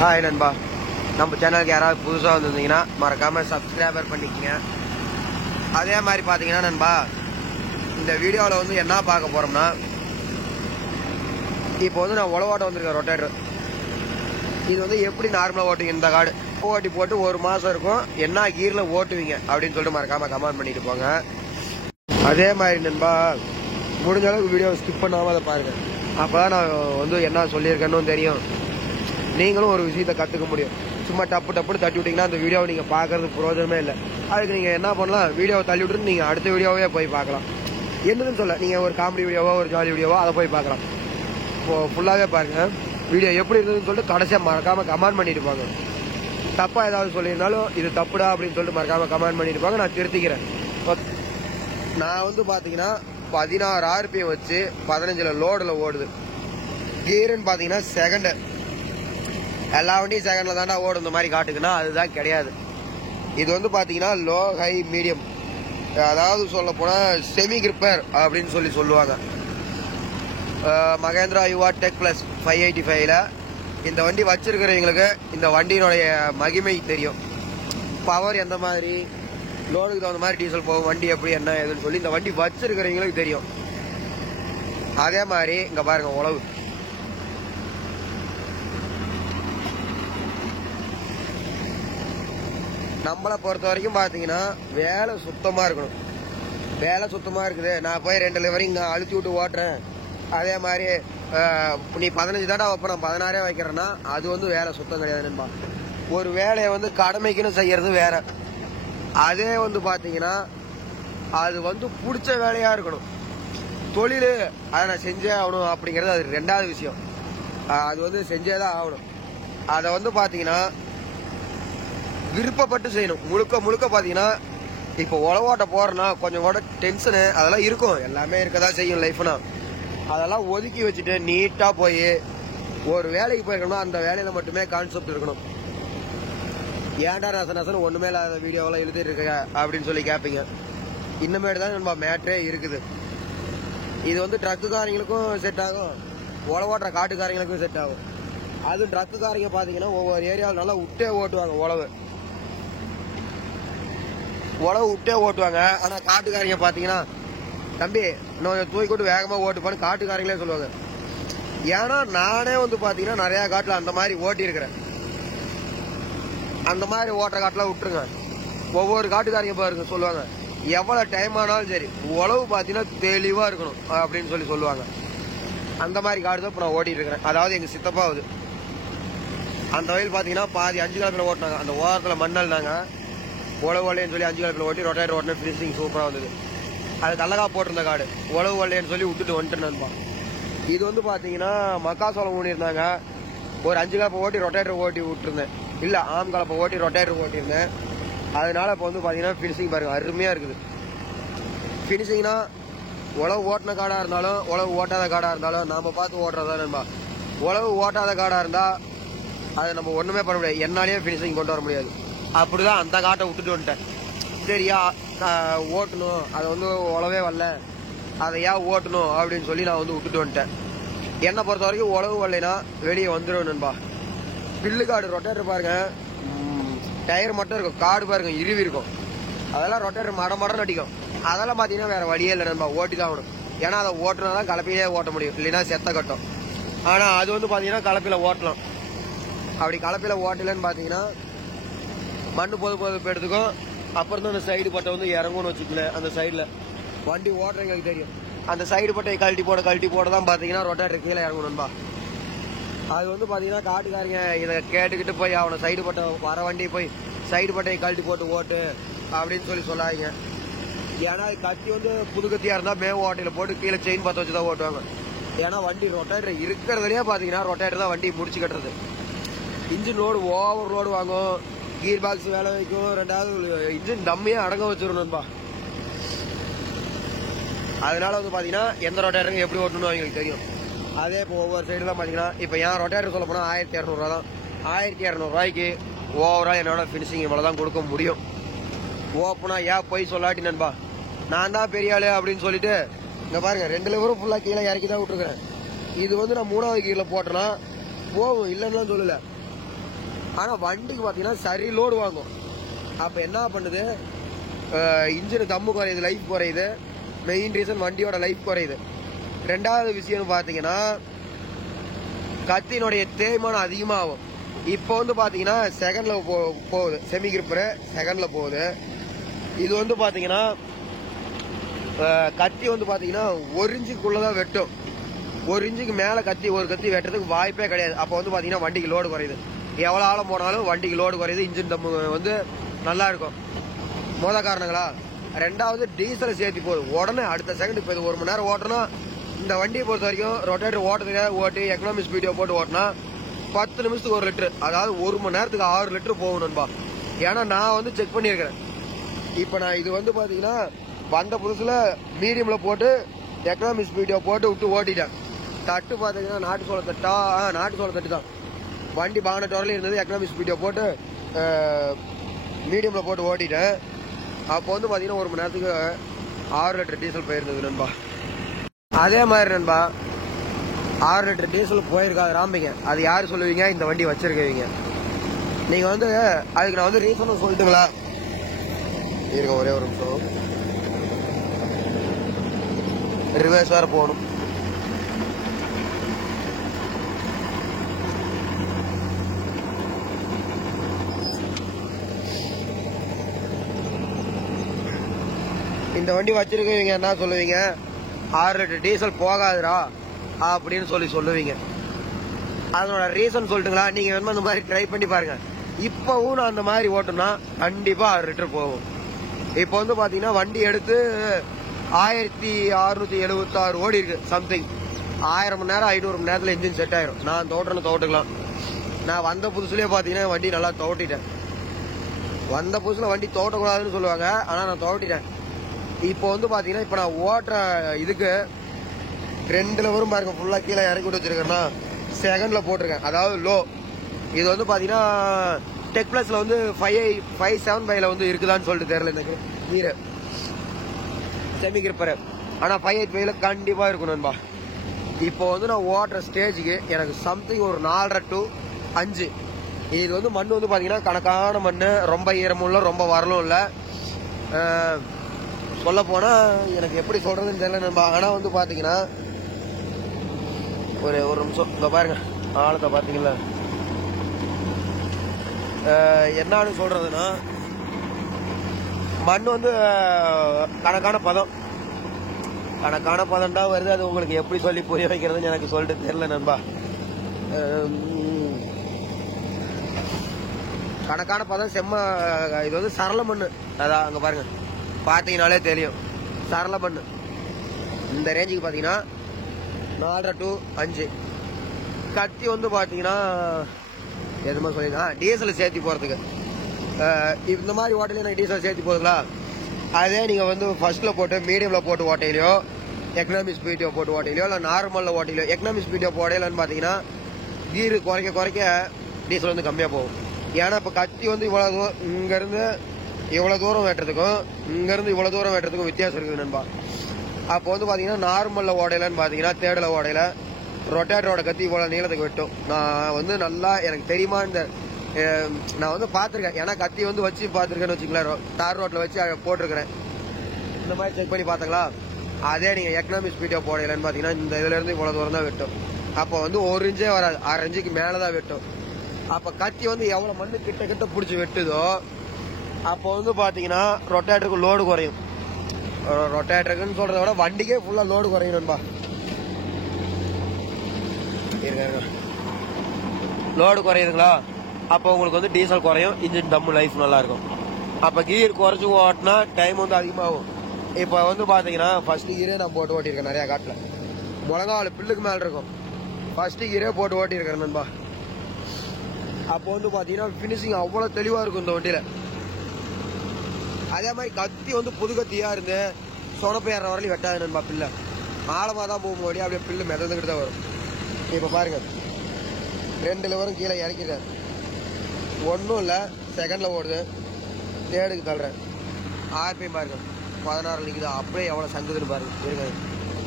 Hi நண்பா, நம்ம சேனலுக்கு யாராவது புதுசாக வந்திருந்தீங்கன்னா மறக்காமல் சப்ஸ்கிரைபர் பண்ணிக்கங்க. அதே மாதிரி பார்த்தீங்கன்னா நண்பா, இந்த வீடியோவில் வந்து என்ன பார்க்க போகிறோம்னா, இப்போ வந்து நான் உழவாட்ட வந்திருக்கேன் ரொட்டேட்டர். இது வந்து எப்படி நார்மலாக ஓட்டுவீங்க, இந்த கார்டு ஓட்டி போட்டு 1 மாதம் இருக்கும், என்ன கீரில் ஓட்டுவீங்க அப்படின்னு சொல்லிட்டு மறக்காமல் கமெண்ட் பண்ணிட்டு போங்க. அதே மாதிரி நண்பா, முடிஞ்ச அளவுக்கு வீடியோ ஸ்கிப் பண்ணாமல் அதை பாருங்கள். அப்போ தான் நான் வந்து என்ன சொல்லியிருக்கேன்னு தெரியும், நீங்களும் ஒரு விஷயத்தை கற்றுக்க முடியும். சும்மா டப்புன்னு தட்டி விட்டீங்கன்னா அந்த வீடியோவை நீங்கள் பார்க்கறது பிரயோஜனமே இல்லை. அதுக்கு நீங்கள் என்ன பண்ணலாம், வீடியோவை தள்ளி விட்டுட்டு நீங்கள் அடுத்த வீடியோவே போய் பார்க்கலாம். என்னதுன்னு சொல்ல, நீங்கள் ஒரு காமெடி வீடியோவோ ஒரு ஜாலி வீடியோவோ அதை போய் பார்க்கலாம். இப்போது ஃபுல்லாகவே பாருங்கள், வீடியோ எப்படி இருந்ததுன்னு சொல்லிட்டு கடைசியாக மறக்காமல் கமெண்ட் பண்ணிட்டு போங்க. தப்பாக ஏதாவது சொல்லியிருந்தாலும் இது தப்புடா அப்படின்னு சொல்லிட்டு மறக்காமல் கமெண்ட் பண்ணிட்டு போங்க, நான் திருத்திக்கிறேன். நான் வந்து பார்த்தீங்கன்னா 16 RPM வச்சு 15 லோடில் ஓடுது. கீருன்னு பார்த்தீங்கன்னா செகண்டு. எல்லா வண்டியும் செகண்டில் தாண்டா ஓடும் இந்த மாதிரி காட்டுக்குன்னா அதுதான் கிடையாது. இது வந்து பார்த்தீங்கன்னா லோ ஹை மீடியம், அதாவது சொல்ல போனால் செமி கிரிப்பர் அப்படின்னு சொல்லுவாங்க. மகேந்திரா யுவா டெக் ப்ளஸ் 585ல் இந்த வண்டி வச்சிருக்கிறவங்களுக்கு இந்த வண்டியினுடைய மகிமை தெரியும். பவர் எந்த மாதிரி, லோனுக்கு தகுந்த மாதிரி டீசல் போகும், வண்டி எப்படி என்ன ஏதுன்னு சொல்லி இந்த வண்டி வச்சிருக்கிறவங்களுக்கு தெரியும். அதே மாதிரி இங்கே பாருங்க, உழவு நம்மளை பொறுத்த வரைக்கும் பார்த்தீங்கன்னா வேலை சுத்தமாக இருக்கணும். வேலை சுத்தமாக இருக்குது, நான் போய் 2 லிவரிங் நான் அழுத்தி விட்டு ஓட்டுறேன், அதே மாதிரி நீ 15 தாண்டா வைப்ப நான் 16 வைக்கிறேன்னா அது வந்து வேலை சுத்தம் கிடையாது நண்பா. ஒரு வேலையை வந்து கடமைக்குன்னு செய்யறது வேற, அதே வந்து பார்த்தீங்கன்னா அது வந்து பிடிச்ச வேலையாக இருக்கணும். தொழில் அதை நான் செஞ்சே ஆகணும் அப்படிங்கிறது அது 2வது விஷயம். அது வந்து செஞ்சே தான் ஆகணும். அதை வந்து பார்த்தீங்கன்னா விருப்பப்பட்டு செய்யணும். முழுக்க பார்த்தீங்கன்னா இப்போ உழவாட்ட போறேன்னா கொஞ்சம் கூட டென்ஷனு அதெல்லாம் இருக்கும், எல்லாமே இருக்கதான் செய்யும் லைஃப்னா. அதெல்லாம் ஒதுக்கி வச்சுட்டு நீட்டாக போய் ஒரு வேலைக்கு போயிருக்கணும்னா அந்த வேலையில மட்டுமே கான்செப்ட் இருக்கணும். ஏன்டா நசன் ஒண்ணுமே இல்லாத வீடியோவெல்லாம் எழுதிட்டு இருக்க அப்படின்னு சொல்லி கேட்பீங்க. இன்னமேட்டு தான் நம்ம மேட்ரே இருக்குது. இது வந்து ட்ரக்குக்காரங்களுக்கும் செட் ஆகும், உழவாட்டுற காட்டுக்காரங்களுக்கும் செட் ஆகும். அதுவும் ட்ரக்குக்காரங்க பார்த்தீங்கன்னா ஒவ்வொரு ஏரியாவில் நல்லா விட்டே ஓட்டுவாங்க, உழவு விட்டே ஓட்டுவாங்க. ஆனால் காட்டுக்காரங்க பார்த்தீங்கன்னா தம்பி இன்னும் தூக்கி கொண்டு வேகமாக ஓட்டுப்பான்னு காட்டுக்காரங்களே சொல்லுவாங்க. ஏன்னா நானே வந்து பார்த்தீங்கன்னா நிறையா காட்டில் அந்த மாதிரி ஓட்டியிருக்கிறேன். அந்த மாதிரி ஓட்டுற காட்டில் விட்டுருங்க. ஒவ்வொரு காட்டுக்காரங்க பாருங்க சொல்லுவாங்க, எவ்வளோ டைம் ஆனாலும் சரி உழவு பார்த்தீங்கன்னா தெளிவாக இருக்கணும் அப்படின்னு சொல்லுவாங்க. அந்த மாதிரி காடு தான் இப்போ நான் ஓட்டிட்டு இருக்கிறேன். அதாவது எங்கள் சித்தப்பாவது அந்த வயல் பார்த்தீங்கன்னா பாதி 5 காலத்தில் ஓட்டினாங்க. அந்த ஓரத்தில் மண்ணல்னாங்க உழவு வல்லைன்னு சொல்லி 5 காலத்தில் ஓட்டி ரொட்டேட்டர் ஓட்டின ஃபினிஷிங் சூப்பராக வந்தது. அது தள்ளகா போட்டிருந்த காடு உழவு வல்லைன்னு சொல்லி விட்டுட்டு வந்துட்டு நண்பா. இது வந்து பார்த்தீங்கன்னா மக்காசோளம் ஊனியிருந்தாங்க. ஒரு 5 கலப்பை ஓட்டி ரொட்டேட்டர் ஓட்டி விட்டுருந்தேன், இல்லை ஆம் கலப்பை ஓட்டி ரொட்டேட்டர் ஓட்டியிருந்தேன். அதனால இப்போ வந்து பார்த்தீங்கன்னா ஃபினிஷிங் பாருங்க அருமையாக இருக்குது. ஃபினிஷிங்னா உழவு ஓட்டின காடாக இருந்தாலும் உழவு ஓட்டாத காடாக இருந்தாலும் நம்ம பார்த்து ஓட்டுறதா நண்பா. உழவு ஓட்டாத காடாக இருந்தால் அதை நம்ம ஒன்றுமே பண்ண முடியாது, என்னாலேயே ஃபினிஷிங் கொண்டு வர முடியாது. அப்படிதான் அந்த காட்டை விட்டுட்டு வந்துட்டேன். சரியா ஓட்டணும், அதை வந்து உழவே வரல, அதை ஏன் ஓட்டணும் அப்படின்னு சொல்லி நான் வந்து விட்டுட்டு வந்துட்டேன். என்னை பொறுத்த வரைக்கும் உழவு வரலைன்னா வெளியே வந்துடும் நண்பா. பில்லு காடு ரொட்டேட்டர் பாருங்க, டயர் மட்டும் இருக்கும், காடு பாருங்க இருவி இருக்கும். அதெல்லாம் ரொட்டேட்டர் மடம் அடிக்கும். அதெல்லாம் பார்த்தீங்கன்னா வேற வழியே இல்லை நண்பா, ஓட்டி தான் ஆகணும். ஏன்னா அதை ஓட்டினா தான் கலப்பையிலே ஓட்ட முடியும், இல்லைன்னா செத்த கட்டும். ஆனால் அது வந்து பார்த்தீங்கன்னா கலப்பையில் ஓட்டலாம். அப்படி கலப்பையில் ஓட்டலன்னு பார்த்தீங்கன்னா மண்ணு பொது எடுத்துக்கும். அப்புறம் தான் அந்த சைடு பட்டை வந்து இறங்கும்னு வச்சுக்கல. அந்த சைடில் வண்டி ஓட்டுறவங்களுக்கு தெரியும், அந்த சைடு பட்டையை கழட்டி போட தான் பார்த்தீங்கன்னா ரொட்டேட்டர் கீழே இறங்கணும்பா. அது வந்து பார்த்தீங்கன்னா காட்டுக்காரங்க இதை கேட்டுக்கிட்டு போய் அவனை சைடு பட்டை வர வண்டி போய் சைடு பட்டையை கழட்டி போட்டு ஓட்டு அப்படின்னு சொல்லாதீங்க. ஏன்னா கத்தி வந்து புது கத்தியாக இருந்தால் மேவ ஓட்டையில் போட்டு கீழே செயின் பற்ற வச்சு தான் ஓட்டுவாங்க. ஏன்னா வண்டி ரொட்டேட்டர் இருக்கிறதுலையே பார்த்தீங்கன்னா ரொட்டேட்டர் தான் வண்டி முடிச்சு கட்டுறது. இன்ஜின் லோடு ஓவர் லோடு வாங்கும், கீர் பாக்ஸ் வேலை வைக்கும், 2வது இன்ஜின் டம்மியே அடங்க வச்சிடணும்பா. அதனால வந்து பார்த்தீங்கன்னா எந்த ரொட்டேட்டருங்க எப்படி ஓட்டணும் அவங்களுக்கு தெரியும். அதே இப்போ ஒவ்வொரு சைடு தான் பார்த்தீங்கன்னா இப்போ என் ரொட்டேட்டர் சொல்ல போனால் 1200 தான். 1200 ரூபாய்க்கு ஓவரால் என்னோட ஃபினிஷிங் இவ்வளோ தான் கொடுக்க முடியும். ஓப்பனா ஏன் போய் சொல்லாட்டி நண்பா, நான் தான் பெரிய ஆளு அப்படின்னு சொல்லிட்டு இங்கே பாருங்க 2 லிவரும் ஃபுல்லாக கீழே இறக்கி தான் விட்டுருக்கிறேன். இது வந்து நான் 3வது கீரில் போட்டேன்னா போகும், இல்லைன்னா சொல்லலை. ஆனால் வண்டிக்கு பார்த்தீங்கன்னா சரி லோடு வாங்கும். அப்போ என்ன பண்ணுது, இன்ஜின் தம்மு குறையுது, லைஃப் குறையுது. மெயின் ரீசன் வண்டியோட லைஃப் குறையுது. ரெண்டாவது விஷயம்னு பார்த்தீங்கன்னா கத்தினுடைய தேய்மானம் அதிகமாகும். இப்போ வந்து பார்த்தீங்கன்னா செகண்டில் போகுது, செமி கிரிப்பரு செகண்டில் போகுது. இது வந்து பார்த்தீங்கன்னா கத்தி வந்து பார்த்தீங்கன்னா 1 இன்ச்சுக்குள்ளே தான் வெட்டும். 1 இன்ச்சுக்கு மேலே ஒரு கத்தி வெட்டுறதுக்கு வாய்ப்பே கிடையாது. அப்போ வந்து பார்த்தீங்கன்னா வண்டிக்கு லோடு குறையுது. எவ்வளோ ஆழம் போனாலும் வண்டிக்கு லோடு குறையுது, இன்ஜின் தம்மு வந்து நல்லா இருக்கும். மொத காரணங்களா. ரெண்டாவது டீசல் சேர்த்து போகுது. உடனே அடுத்த செகண்ட் இப்போ இது 1 மணி நேரம் ஓட்டணும். இந்த வண்டியை பொறுத்த வரைக்கும் ரொட்டேட்டர் ஓட்டுறதுக்கு ஓட்டி எக்கனாமி ஸ்பீடியோ போட்டு ஓட்டினா 10 நிமிஷத்துக்கு 1 லிட்டரு, அதாவது 1 மணி நேரத்துக்கு 6 லிட்டரு போகணும்பா. ஏன்னா நான் வந்து செக் பண்ணியிருக்கிறேன். இப்போ நான் இது வந்து பார்த்தீங்கன்னா வந்த புதுசில் மீடியமில் போட்டு எக்கனாமி ஸ்பீடியோ போட்டு விட்டு ஓட்டிட்டேன். தட்டு பார்த்தீங்கன்னா நாட்டு சோள தட்டு தான். வண்டி பானட் வரல இருந்தது. எக்கனாமி ஸ்பீடியோ போட்டு மீடியமில் போட்டு ஓட்டிட்டேன். அப்போ வந்து பார்த்தீங்கன்னா 1 மணி நேரத்துக்கு 6 லிட்டர் டீசல் போயிருந்தது நண்பா. அதே மாதிரி நண்பா 6 லிட்டர் டீசல் போயிருக்காது ராம்பிங்க. அது யார் சொல்லுவீங்க? இந்த வண்டி வச்சிருக்கீங்க. நீங்கள் வந்து அதுக்கு நான் வந்து ரீசனும் சொல்லிட்டுங்களா இருங்க, ஒரே ஒரு நிமிஷம். ரிவர்ஸ் வேறு போகணும். இந்த வண்டி வச்சிருக்கீங்க என்ன சொல்லுவீங்க? 6 லிட்டர் டீசல் போகாதுரா அப்படின்னு சொல்லுவீங்க. அதனோட ரீசன் சொல்லிட்டுங்களா? நீங்க வேணுமா அந்த மாதிரி ட்ரை பண்ணி பாருங்க. இப்பவும் நான் அந்த மாதிரி ஓட்டணும்னா கண்டிப்பா 6 லிட்டர் போகும். இப்போ வந்து பாத்தீங்கன்னா வண்டி எடுத்து 1676 ஓடி இருக்கு சம்திங். 1000 மணி நேரம் 500 மணி நேரத்துல இன்ஜின் செட் ஆயிரும். நான் தோட்டுக்கலாம். நான் வந்த புதுசுலயே பாத்தீங்கன்னா வண்டி நல்லா தோட்டிட்டேன். வந்த புதுசுல வண்டி தோட்டக்கூடாதுன்னு சொல்லுவாங்க, ஆனா நான் தோட்டிட்டேன். இப்போ வந்து பாத்தீங்கன்னா இப்ப நான் ஓட்டுற இதுக்கு 2 லெவரும் பாருங்க ஃபுல்லா கீழே இறக்கி விட்டு வச்சிருக்கேன்னா செகண்ட்ல போட்டிருக்கேன், அதாவது லோ. இது வந்து பாத்தீங்கன்னா டெக் பிளஸ்ல வந்து 575 வந்து இருக்குதான்னு சொல்லிட்டு தெரியல எனக்கு நீர் செமி கிரிப்பர். ஆனா 585 கண்டிப்பா இருக்கும் நண்பா. இப்போ வந்து நான் ஓட்டுற ஸ்டேஜுக்கு எனக்கு சம்திங் ஒரு 4.5 to 5. இது வந்து மண் வந்து பாத்தீங்கன்னா கணக்கான மண், ரொம்ப ஈரமும் இல்லை, ரொம்ப வரலும் இல்லை. சொல்ல போனா எனக்கு எப்படி சொல்றதுன்னு தெரியல நண்பா. ஆனா வந்து பாத்தீங்கன்னா ஒரு நிமிஷம் இந்த பாருங்க ஆழத்தை பாத்தீங்களா. என்னன்னு சொல்றதுன்னா மண் வந்து கணக்கான பதம் தான் வருது. அது உங்களுக்கு எப்படி சொல்லி புரிய வைக்கிறதுன்னு எனக்கு சொல்லிட்டு தெரியல நண்பா. கணக்கான பதம் செம்ம. இது வந்து சரள மண், அதான் அங்க பாருங்க பாத்தீங்கன்னாலே தெரியும் சரள மண். இந்த ரேஞ்சுக்கு பாத்தீங்கன்னா 4.5 to 5. கத்தி வந்து பாத்தீங்கன்னா எதுமா சொல்லிருக்கா டீசல் சேர்த்தி போறதுக்கு. இந்த மாதிரி ஓட்டையில எனக்கு டீசல் சேர்த்தி போகுதுங்களா. அதே நீங்க வந்து ஃபர்ஸ்ட்ல போட்டு மீடியம்ல போட்டு ஓட்டையிலையோ எக்கனாமி ஸ்பீடியோ போட்டு ஓட்டையிலையோ இல்லை நார்மல்ல ஓட்டையிலையோ எக்கனாமி ஸ்பீடியோ போடையிலன்னு பாத்தீங்கன்னா கீரு குறைக்க டீசல் வந்து கம்மியா போகும். ஏன்னா இப்ப கத்தி வந்து இவ்வளவு தூரம் இங்க இருந்து இவ்வளவு தூரம் வெட்டுறதுக்கும் இங்க இருந்து இவ்வளவு தூரம் வெட்டுறதுக்கும் வித்தியாசம் இருக்குது நண்பா. அப்போ வந்து பாத்தீங்கன்னா நார்மல்ல ஓடையிலன்னு பாத்தீங்கன்னா தேர்டில் ஓடையில ரொட்டேட்டரோட கத்தி இவ்வளவு நீளத்துக்கு வெட்டும். நான் வந்து நல்லா எனக்கு தெரியுமா இந்த நான் வந்து பாத்திருக்கேன். ஏன்னா கத்தி வந்து வச்சு பாத்திருக்கேன்னு வச்சுக்கலாம், தார் ரோட்ல வச்சு போட்டிருக்கிறேன். இந்த மாதிரி செக் பண்ணி பாத்தீங்களா. அதே நீங்க எக்கனாமி ஸ்பீடியோ போடையிலன்னு பாத்தீங்கன்னா இந்த இதுல இருந்து இவ்வளவு தூரம் தான் வெட்டும். அப்போ வந்து 1 இன்ச்சே வராது, 1/2 இன்ச்சுக்கு மேலதான் வெட்டும். அப்ப கத்தி வந்து எவ்வளவு மண்ணு கிட்ட பிடிச்சி வெட்டுதோ அப்போ வந்து பாத்தீங்கன்னா ரொட்டேட்டருக்கு லோடு குறையும். ரொட்டேட்டருக்குன்னு சொல்றத விட வண்டிக்கே ஃபுல்லா லோடு குறையும் நண்பா. லோடு குறையுதுங்களா, அப்போ உங்களுக்கு வந்து டீசல் குறையும், இன்ஜின் தம்மு லைஃப் நல்லா இருக்கும். அப்ப கீர் குறைச்சு ஓட்டினா டைம் வந்து அதிகமாகும். இப்ப வந்து பாத்தீங்கன்னா ஃபர்ஸ்ட் கீரே நான் போட்டு ஓட்டிருக்கேன் நிறைய காட்டுல. முழங்கால் பில்லுக்கு மேல இருக்கும், ஃபர்ஸ்ட் கீரே போட்டு ஓட்டிருக்கேன் நண்பா. அப்போ வந்து பாத்தீங்கன்னா பினிஷிங் அவ்வளவு தெளிவா இருக்கும் இந்த வண்டியில. அதே மாதிரி கத்தி வந்து புது கத்தியா இருந்து சொனப்பு ஏற வரலையும் வெட்டாது நண்பா. பில்ல ஆழமா தான் போகும்போது அப்படியே பில்லு மிதந்துக்கிட்டு தான் வரும். இப்ப பாருங்க 2 லெவரும் கீழே இறக்கிறேன், ஒன்றும் இல்லை செகண்ட்ல ஓடுது. தேர்டுக்கு தள்ளுறேன், RPM பாருங்க 16 நிற்குது. அப்படியே எவ்வளோ சங்குதுன்னு பாருங்க. இருங்க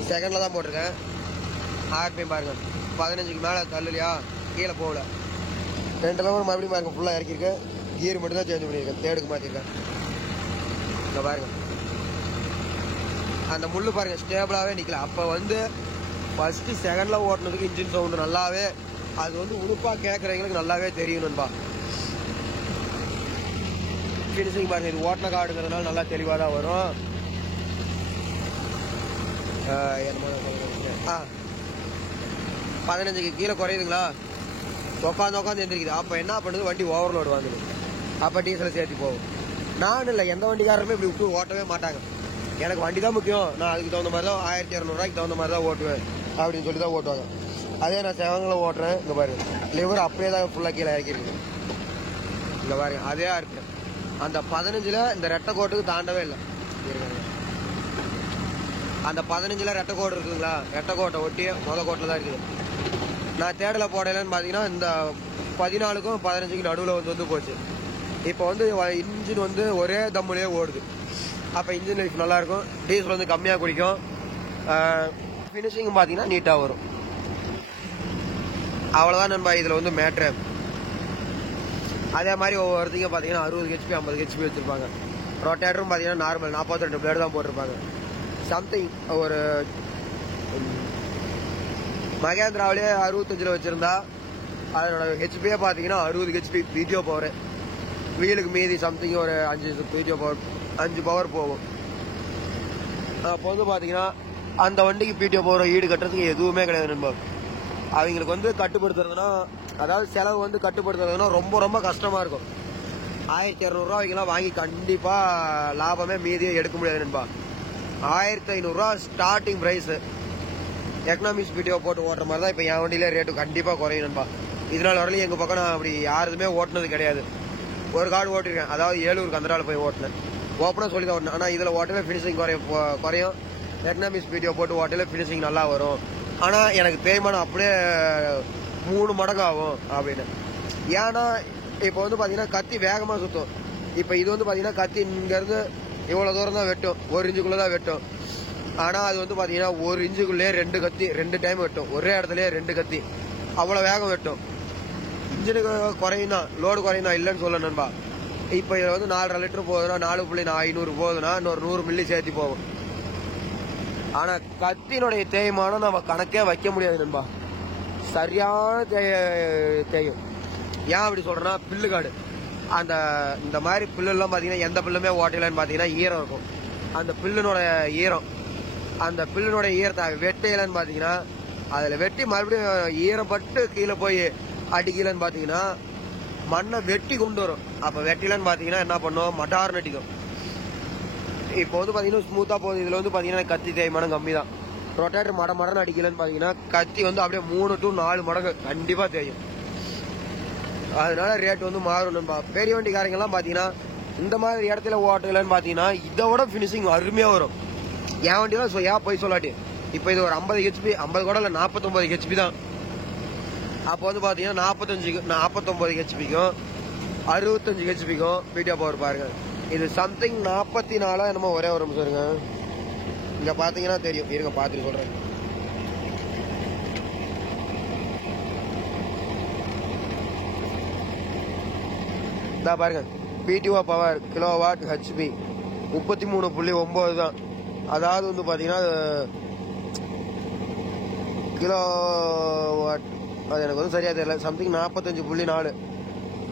செகண்ட்ல தான் போட்டிருக்கேன். RPM பாருங்க 15க்கு மேலே தள்ளுலையா, கீழே போகல. 2 லெவல் மறுபடியும் பாருங்க ஃபுல்லாக இறக்கியிருக்கேன். கியர் மட்டும் தான் சேஞ்ச் பண்ணியிருக்கேன், தேடுக்கு மாற்றிருக்கேன். இங்கே பாருங்க அந்த முள்ளு பாருங்க ஸ்டேபிளாகவே நிற்கல. அப்போ வந்து ஃபஸ்ட்டு செகண்டில் ஓட்டினதுக்கு இன்ஜின் சவுண்டு நல்லாவே அது வந்து உழுப்பாக கேட்குறவங்களுக்கு நல்லாவே தெரியணும்பா. ஃபினிஷிங் பாருங்க, இது ஓட்டின காடுங்கிறதுனால நல்லா தெளிவாக தான் வரும். என்னமோ 15க்கு கீழே குறையுதுங்களா, உட்காந்து எந்திரிக்குது. அப்போ என்ன பண்ணுது, வண்டி ஓவர்லோடு வாங்குது. அப்போ டீசலை சேர்த்து போகும். நானும் இல்லை, எந்த வண்டிக்காரருமே இப்படி விட்டு ஓட்டவே மாட்டாங்க. எனக்கு வண்டி தான் முக்கியம், நான் அதுக்கு தகுந்த மாதிரி தான் 1200 தகுந்த மாதிரி தான் ஓட்டுவேன் அப்படின்னு சொல்லி தான் ஓட்டுவாங்க. அதே நான் செவங்களில் ஓட்டுறேன். இங்கே பாருங்க லிவர் அப்படியே தான் ஃபுல்லாக கீழே இறக்கிருக்கு. இங்கே பாருங்க அதே இருக்கு. அந்த 15ல் இந்த ரெட்டை கோட்டுக்கு தாண்டவே இல்லை. அந்த 15ல் ரெட்டை கோடு இருக்குதுங்களா, ரெட்டை கோட்டை ஒட்டி மொதல் கோட்டில் தான் இருக்குது. நான் தேடலை போடலைன்னு பார்த்தீங்கன்னா இந்த 14க்கும் 15க்கும் நடுவில் வந்து போச்சு. இப்போ வந்து இன்ஜின் வந்து ஒரே தம்முலேயே ஓடுது. அப்போ இன்ஜின் லைஃப் நல்லாயிருக்கும், டீசல் வந்து கம்மியாக குடிக்கும், ஃபினிஷிங் பார்த்தீங்கன்னா நீட்டாக வரும். அவ்வளோதான் நண்பா இதில் வந்து மேட்ரு. அதே மாதிரி ஒவ்வொருத்தையும் பார்த்தீங்கன்னா 60 HP 50 HP வச்சுருப்பாங்க. ரொட்டேட்டரும் பார்த்தீங்கன்னா நார்மல் 42 பிளேடு தான் போட்டிருப்பாங்க. சம்திங் ஒரு மகேந்திராவிலே 65ல் வச்சுருந்தா அதனோட ஹெச்பியே பார்த்தீங்கன்னா 60 HP பிடிஓ பவர். வீலுக்கு மீதி சம்திங் ஒரு 5 பிடிஓ பவர், 5 பவர் போகும். அப்போ வந்து பார்த்தீங்கன்னா அந்த வண்டிக்கு பிடிஓ பவர் ஈடு கட்டுறதுக்கு எதுவுமே கிடையாது நண்பா. அவங்களுக்கு வந்து கட்டுப்படுத்துறதுனா, அதாவது செலவு வந்து கட்டுப்படுத்துறதுனா ரொம்ப ரொம்ப கஷ்டமாக இருக்கும். 1200 அவங்களாம் வாங்கி கண்டிப்பாக லாபமே மீதியே எடுக்க முடியாது நண்பா. 1500 ஸ்டார்டிங் ப்ரைஸு. எக்கனாமிக்ஸ் வீடியோ போட்டு ஓட்டுற மாதிரி தான் இப்போ என் வண்டியிலே ரேட்டு கண்டிப்பாக குறையும் நண்பா. இதனால் வரலையும் எங்கள் பக்கம் நான் அப்படி யாருமே ஓட்டினது கிடையாது. ஒரு கார்டு ஓட்டிருக்கேன், அதாவது ஏலூருக்கு அந்த நாள் போய் ஓட்டினேன். ஓப்பனாக சொல்லி தான் ஓட்டினேன். ஆனால் இதில் ஓட்டவே ஃபினிஷிங் குறையும். எக்கனாமிக்ஸ் வீடியோ போட்டு ஓட்டலே ஃபினிஷிங் நல்லா வரும். ஆனால் எனக்கு தேய்மானம் அப்படியே 3 மடங்கு ஆகும் அப்படின்னு. ஏன்னா இப்போ வந்து பார்த்தீங்கன்னா கத்தி வேகமாக சுற்றும். இப்போ இது வந்து பார்த்தீங்கன்னா கத்தி இங்கேருந்து இவ்வளோ தூரம் தான் வெட்டும், 1 இன்ச்சுக்குள்ளே தான் வெட்டும். ஆனால் அது வந்து பார்த்தீங்கன்னா 1 இன்ச்சுக்குள்ளேயே 2 கத்தி 2 டைம் வெட்டும், ஒரே இடத்துலயே 2 கத்தி, அவ்வளோ வேகம் வெட்டும். இன்ஜினுக்கு குறையும் தான், லோடு குறையும் தான், இல்லைன்னு சொல்ல நண்பா. இப்போ இதில் வந்து 4.5 லிட்டர் போகுதுன்னா 4.500 போகுதுன்னா இன்னொரு 100 மில்லி சேர்த்து போகும். ஆனால் கத்தினுடைய தேய்மானம் நம்ம கணக்கே வைக்க முடியாது நண்பா, சரியான தேயும். ஏன் அப்படி சொல்கிறேன்னா, பில்லு காடு அந்த இந்த மாதிரி பில்லுலாம் பார்த்தீங்கன்னா எந்த பில்லுமே ஓட்டலைன்னு பார்த்தீங்கன்னா ஈரம் இருக்கும். அந்த பில்லுனோட ஈரம், அந்த பில்லுனோட ஈரத்தை வெட்டையிலன்னு பார்த்தீங்கன்னா அதில் வெட்டி மறுபடியும் ஈரப்பட்டு கீழே போய் அடிக்கலன்னு பார்த்தீங்கன்னா மண்ணை வெட்டி கொண்டு வரும். அப்போ வெட்டிலன்னு பார்த்தீங்கன்னா என்ன பண்ணும், மட்டார் நட்டிக்கும். இப்போ வந்து பார்த்தீங்கன்னா ஸ்மூத்தாக போகுது. இதில் வந்து பார்த்தீங்கன்னா கத்தி தேய்மானம் கம்மி தான். ரொட்டேட்டர் மடன்னு அடிக்கலன்னு பார்த்தீங்கன்னா கத்தி வந்து அப்படியே 3 to 4 மடங்கு கண்டிப்பாக தேயும். அதனால ரேட் வந்து மாறும் நண்பா. பெரிய வண்டிக்காரங்கெல்லாம் பார்த்தீங்கன்னா இந்த மாதிரி இடத்துல ஓட்டலன்னு பார்த்தீங்கன்னா இதோட ஃபினிஷிங் அருமையாக வரும். என் வண்டியெல்லாம் ஏன் போய் சொல்லாட்டி, இப்போ இது ஒரு 50 HP, 50 கூட இல்லை 49 HP தான். அப்போ வந்து பார்த்தீங்கன்னா 49 HPக்கும் 65 HPக்கும் வீடியோ பவர் பாருங்க. இது சம்திங் 44 என்னமோ ஒரே ஒரு நிமிஷம் இருங்க, இங்கே பார்த்தீங்கன்னா தெரியும், இருங்க பார்த்துட்டு சொல்கிறேன். இதா பாருங்க, பிடிஓ பவர் கிலோவாட் ஹெச்பி 33.9 தான். அதாவது வந்து பார்த்தீங்கன்னா கிலோவாட், அது எனக்கு வந்து சரியாக தெரியல, சம்திங் 45.4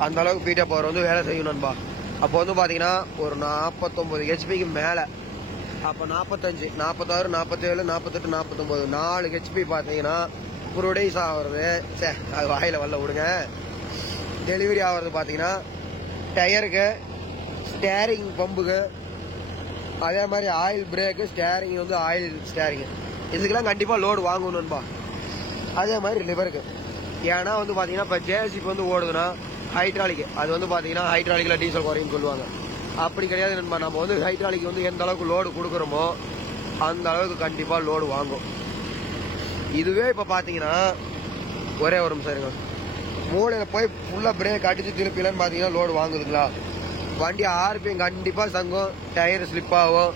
அந்த அளவுக்கு பிடிஓ பவர் வந்து வேலை செய்யும் நண்பா. அப்போ வந்து பார்த்தீங்கன்னா ஒரு 49 ஹெச்பிக்கு மேலே, அப்போ 45, 46, 47, 48, 49 4 ஹெச்பி பார்த்தீங்கன்னா ஒரு டேஸ் ஆகிறது. சே, அது வாயில் வரல விடுங்க. டெலிவரி ஆகிறது பார்த்தீங்கன்னா டயருக்கு, ஸ்டேரிங் பம்புக்கு, அதே மாதிரி ஆயில் பிரேக்கு, ஸ்டேரிங் வந்து ஆயில் ஸ்டேரிங்கு, இதுக்கெல்லாம் கண்டிப்பாக லோடு வாங்கணும்பா. அதே மாதிரி லிவருக்கு. ஏன்னா வந்து பார்த்தீங்கன்னா இப்போ ஜேசிபி வந்து ஓடுதுன்னா ஹைட்ராலிக்கு, அது வந்து பார்த்தீங்கன்னா ஹைட்ராலிக்கில் டீசல் குறையுன்னு சொல்லுவாங்க. அப்படி கிடையாது நண்பா. நம்ம வந்து ஹைட்ராலிக்கு வந்து எந்த அளவுக்கு லோடு கொடுக்குறோமோ அந்த அளவுக்கு கண்டிப்பாக லோடு வாங்கும். இதுவே இப்போ பார்த்தீங்கன்னா ஒரே ஒரு நிமிஷம் இருங்க, மூளையில் போய் ஃபுல்லாக பிரேக் அடித்து திருப்பிலன்னு பார்த்தீங்கன்னா லோடு வாங்குதுங்களா, வண்டி ஆர்பிஎம் கண்டிப்பாக சங்கும், டயர் ஸ்லிப் ஆகும்,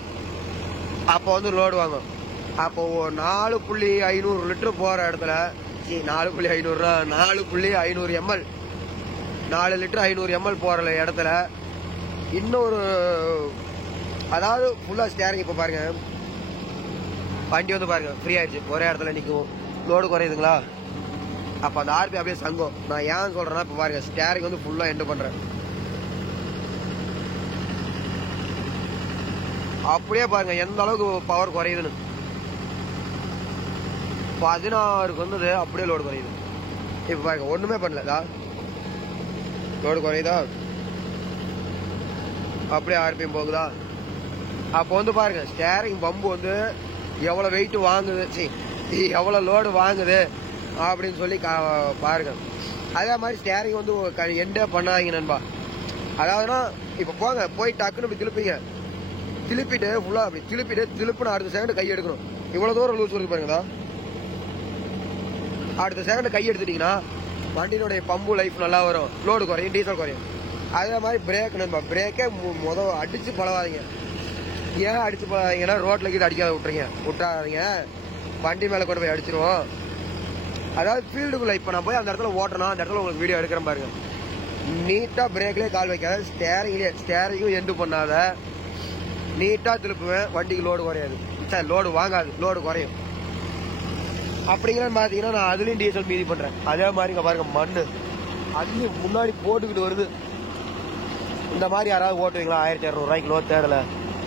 அப்போ வந்து லோடு வாங்கும். அப்போ 4.500 லிட்டர் போகிற இடத்துல 4.500 4.500 ml 4 லிட்டர் 500 ml போகிற இடத்துல இன்னொரு, அதாவது ஃபுல்லாக ஸ்டேரிங் இப்போ பாருங்க, வண்டி வந்து பாருங்க ஃப்ரீ ஆயிடுச்சு, ஒரே இடத்துல நிற்கும், லோடு குறையுதுங்களா. அப்போ அந்த ஆர்பி அப்படியே சங்கம். நான் ஏன் சொல்கிறேன்னா இப்போ பாருங்க ஸ்டேரிங் வந்து ஃபுல்லாக எண்டு பண்ணுறேன், அப்படியே பாருங்க எந்த அளவுக்கு பவர் குறையுதுன்னு. 16க்கு வந்தது அப்படியே லோடு குறையுது. இப்போ பாருங்க ஒன்றுமே பண்ணலதா, லோடு குறையுதா, அப்படியே ஆர்பிஎம் போகுதா. அப்போ வந்து பாருங்க ஸ்டேரிங் பம்பு வந்து எவ்வளோ வெயிட் வாங்குது, எவ்வளோ லோடு வாங்குது அப்படின்னு சொல்லி பாருங்க. அதே மாதிரி ஸ்டேரிங் வந்து எண்டே பண்ணாதீங்க நண்பா. அதாவதுன்னா இப்போ போங்க போய் டக்குன்னு இப்படி திருப்பிங்க, திருப்பிட்டு ஃபுல்லாக அப்படி திருப்பின அடுத்த செகண்ட் கை எடுக்கணும். இவ்வளோ தூரம் லூஸ் இருக்கு பாருங்கதா, அடுத்த செகண்ட் கை எடுத்துட்டீங்கன்னா வண்டியினுடைய பம்பு லைஃப் நல்லா வரும், லோடு குறையும், டீசல் குறையும். அதே மாதிரி பிரேக் நண்பா, பிரேக்கே அடிச்சு பழவாதீங்க. ஏன் அடிச்சு பழவாதீங்கன்னா ரோட்ல கீழே அடிக்காத விட்டுறாதீங்க, வண்டி மேலே கொண்டு போய் அடிச்சிருவோம். அதாவது ஃபீல்டுக்குள்ள இப்போ நான் போய் அந்த இடத்துல ஓட்டணும், அந்த இடத்துல உங்களுக்கு வீடியோ எடுக்கிறேன் பாருங்க. நீட்டாக பிரேக்லேயே கால் வைக்காத, ஸ்டேரிங்கும் எண்டு பண்ணாத, நீட்டாக திருப்புவேன், வண்டிக்கு லோடு குறையாது, சார் லோடு வாங்காது, லோடு குறையும். அப்படிங்கிறன்னு பார்த்தீங்கன்னா நான் அதுலேயும் டீசல் மீதி பண்ணுறேன். அதே மாதிரி இங்கே பாருங்க மண் அதுலேயும் முன்னாடி போட்டுக்கிட்டு வருது. இந்த மாதிரி யாராவது ஓட்டுவீங்களா 1200 லோ தேடலை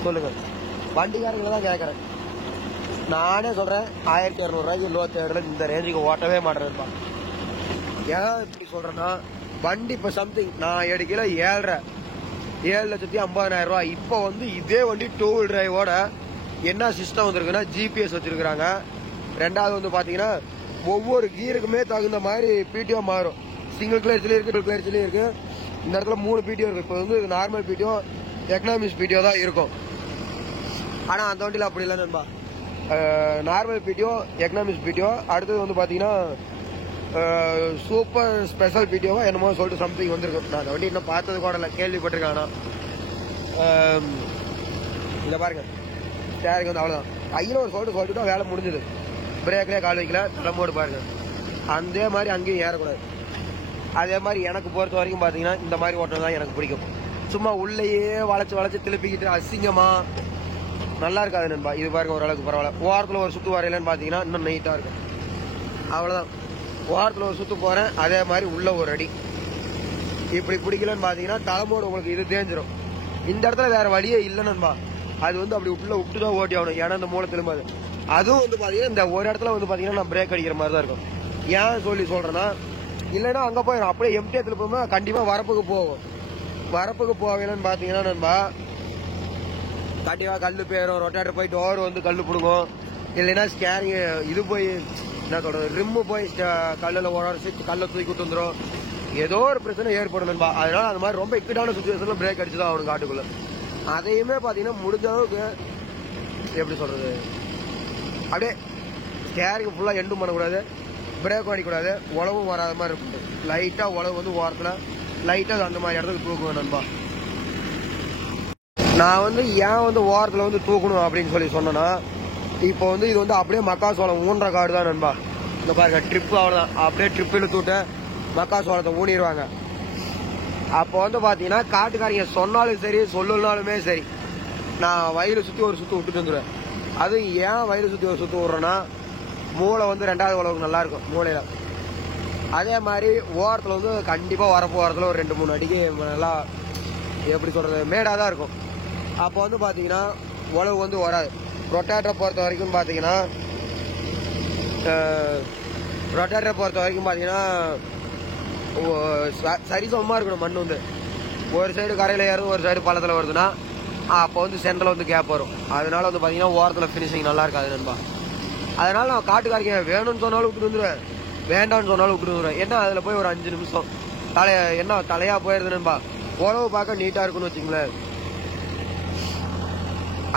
சொல்லுங்க, வண்டிக்காரங்களை தான் கேட்குறேன். நானே சொல்கிறேன் 1200 லோ தேடலை இந்த ரேஞ்சுக்கு ஓட்டவே மாட்டேறேன்ப்பா. ஏன் இப்படி சொல்கிறேன்னா வண்டி இப்போ சம்திங் நான் எடுக்கல 7,50,000 இப்போ வந்து இதே வண்டி 2-wheel டிரைவோட என்ன சிஸ்டம் வந்திருக்குன்னா ஜிபிஎஸ் வச்சிருக்கிறாங்க. ரெண்டாவது வந்து பார்த்தீங்கன்னா ஒவ்வொரு கீருக்குமே தகுந்த மாதிரி பிடிஓ மாறும். சிங்கிள் கிளர்ச்சிலையும் இருக்குது, டபுள் கிளர்ச்சிலையும் இருக்குது. இந்த இடத்துல 3 பிடிஓ இருக்குது. இப்போ வந்து நார்மல் பிடிஓ, எக்கனாமிக்ஸ் பிடிஓ தான் இருக்கும். ஆனால் அந்த வண்டியில் அப்படி இல்லை நண்பா, நார்மல் பிடிஓ, எக்கனாமிக்ஸ் பிடிஓ, அடுத்தது வந்து பார்த்தீங்கன்னா சூப்பர் ஸ்பெஷல் பிடிஓவா என்னமோ சொல்லிட்டு சம்திங் வந்திருக்கும். நான் அந்த வண்டி இன்னும் பார்த்தது கூட இல்லை, கேள்விப்பட்டிருக்கேன். ஆனால் இதை பாருங்க ஸ்டேரிங் வந்து அவ்வளோதான், கையில் ஒரு சொல்லிட்டு தான் வேலை முடிஞ்சது. பிரேக்லேயே கால் வைக்கல, தலைமோடு பாருங்க. அதே மாதிரி அங்கேயும் ஏறக்கூடாது. அதே மாதிரி எனக்கு பொறுத்த வரைக்கும் பார்த்தீங்கன்னா இந்த மாதிரி ஓட்டம் தான் எனக்கு பிடிக்கும். சும்மா உள்ளேயே வளைச்சு திருப்பிக்கிட்டு அசிங்கமா நல்லா இருக்காது நண்பா. இது பாருங்க ஓரளவுக்கு பரவாயில்ல. ஓரத்தில் ஒரு சுற்று வரையிலன்னு பார்த்தீங்கன்னா இன்னும் நீட்டாக இருக்கும். அவ்வளோதான், ஓரத்தில் ஒரு சுற்று போகிறேன், அதே மாதிரி உள்ள ஒரு அடி. இப்படி பிடிக்கலன்னு பார்த்தீங்கன்னா தலைமோடு உங்களுக்கு இது தேஞ்சிரும். இந்த இடத்துல வேற வழியே இல்லை நண்பா. அது வந்து அப்படி உள்ள விட்டு தான் ஓட்டி ஆகணும், ஏன்னா இந்த மூளை திரும்பாது. அதுவும் வந்து பார்த்தீங்கன்னா இந்த ஒரு இடத்துல வந்து பார்த்தீங்கன்னா நான் பிரேக் அடிக்கிற மாதிரி தான் இருக்கும். ஏன் சொல்கிறேன்னா இல்லைன்னா அங்கே போயிடும், அப்படியே எம்டியாக திருப்போம்னா கண்டிப்பாக வரப்புக்கு போகும். வரப்புக்கு போகலன்னு பார்த்தீங்கன்னா நண்பா கண்டிப்பாக கல் போயிடும், ரொட்டேட்டர் போய் டோர் வந்து கல் பிடுங்கும், இல்லைன்னா ஸ்கேரிங் இது போய் என்ன சொல்கிறது ரிம்மு போய் கல்லில் உடச்சி கல்லை தூக்கி விட்டு வந்துடும், ஏதோ ஒரு பிரச்சனை ஏற்படும் நண்பா. அதனால அந்த மாதிரி ரொம்ப இக்கட்டான சுச்சுவேஷனில் பிரேக் அடிச்சு தான் அவனுக்கு காட்டுக்குள்ள. அதையுமே பார்த்தீங்கன்னா முடிஞ்ச அளவுக்கு எப்படி சொல்கிறது, அப்படியே ஸ்டேரிங் ஃபுல்லாக எண்டும் பண்ணக்கூடாது, பிரேக்கும் அடிக்கூடாது, உழவும் வராத மாதிரி இருக்கும். லைட்டாக உழவு வந்து ஓரத்தில் லைட்டாக அந்த மாதிரி இடத்துக்கு தூக்குவேன் நண்பா. நான் வந்து ஏன் வந்து ஓரத்தில் வந்து தூக்கணும் அப்படின்னு சொல்லி சொன்னேன்னா, இப்போ வந்து இது வந்து அப்படியே மக்காசோளம் ஊன்ற காடு தான் நண்பா. இந்த பாருங்க ட்ரிப்பு அவ்வளோதான், அப்படியே ட்ரிப்பில் தூட்டு மக்காசோளத்தை ஊனிடுவாங்க. அப்போ வந்து பார்த்தீங்கன்னா காட்டுக்காரங்க சொன்னாலும் சரி சொல்லனாலுமே சரி நான் வயலை சுற்றி ஒரு சுற்று விட்டுட்டு வந்துடுவேன். அதுவும் ஏன் வயலை சுற்றி ஒரு சுற்று விட்றேன்னா மூளை வந்து 2வது உழவுக்கு நல்லாயிருக்கும் மூளையில். அதே மாதிரி ஓரத்தில் வந்து கண்டிப்பாக வரப்பு ஓரத்தில் ஒரு 2-3 அடிக்கு நல்லா எப்படி சொல்கிறது மேடாக தான் இருக்கும். அப்போ வந்து பார்த்தீங்கன்னா உழவு வந்து வராது. ரொட்டேட்டரை பொறுத்த வரைக்கும் பார்த்தீங்கன்னா சரிசமமாக இருக்கணும். மண் வந்து ஒரு சைடு கரையில் ஏறும், ஒரு சைடு பள்ளத்தில் வருதுன்னா அப்போ வந்து சென்டரில் வந்து கேப் வரும். அதனால வந்து பார்த்தீங்கன்னா ஓரத்தில் ஃபினிஷிங் நல்லா இருக்காது நண்பா. அதனால நான் காட்டுக்காரங்க வேணும்னு சொன்னாலும் விட்டுட்டு வந்துடுவேன், வேண்டாம்னு சொன்னாலும் விட்டுட்டு வந்துடுவேன். ஏன்னா அதில் போய் ஒரு 5 நிமிஷம் தலையாக போயிடுது நண்பா. உழவு பார்க்க நீட்டாக இருக்குன்னு வச்சுங்களேன்.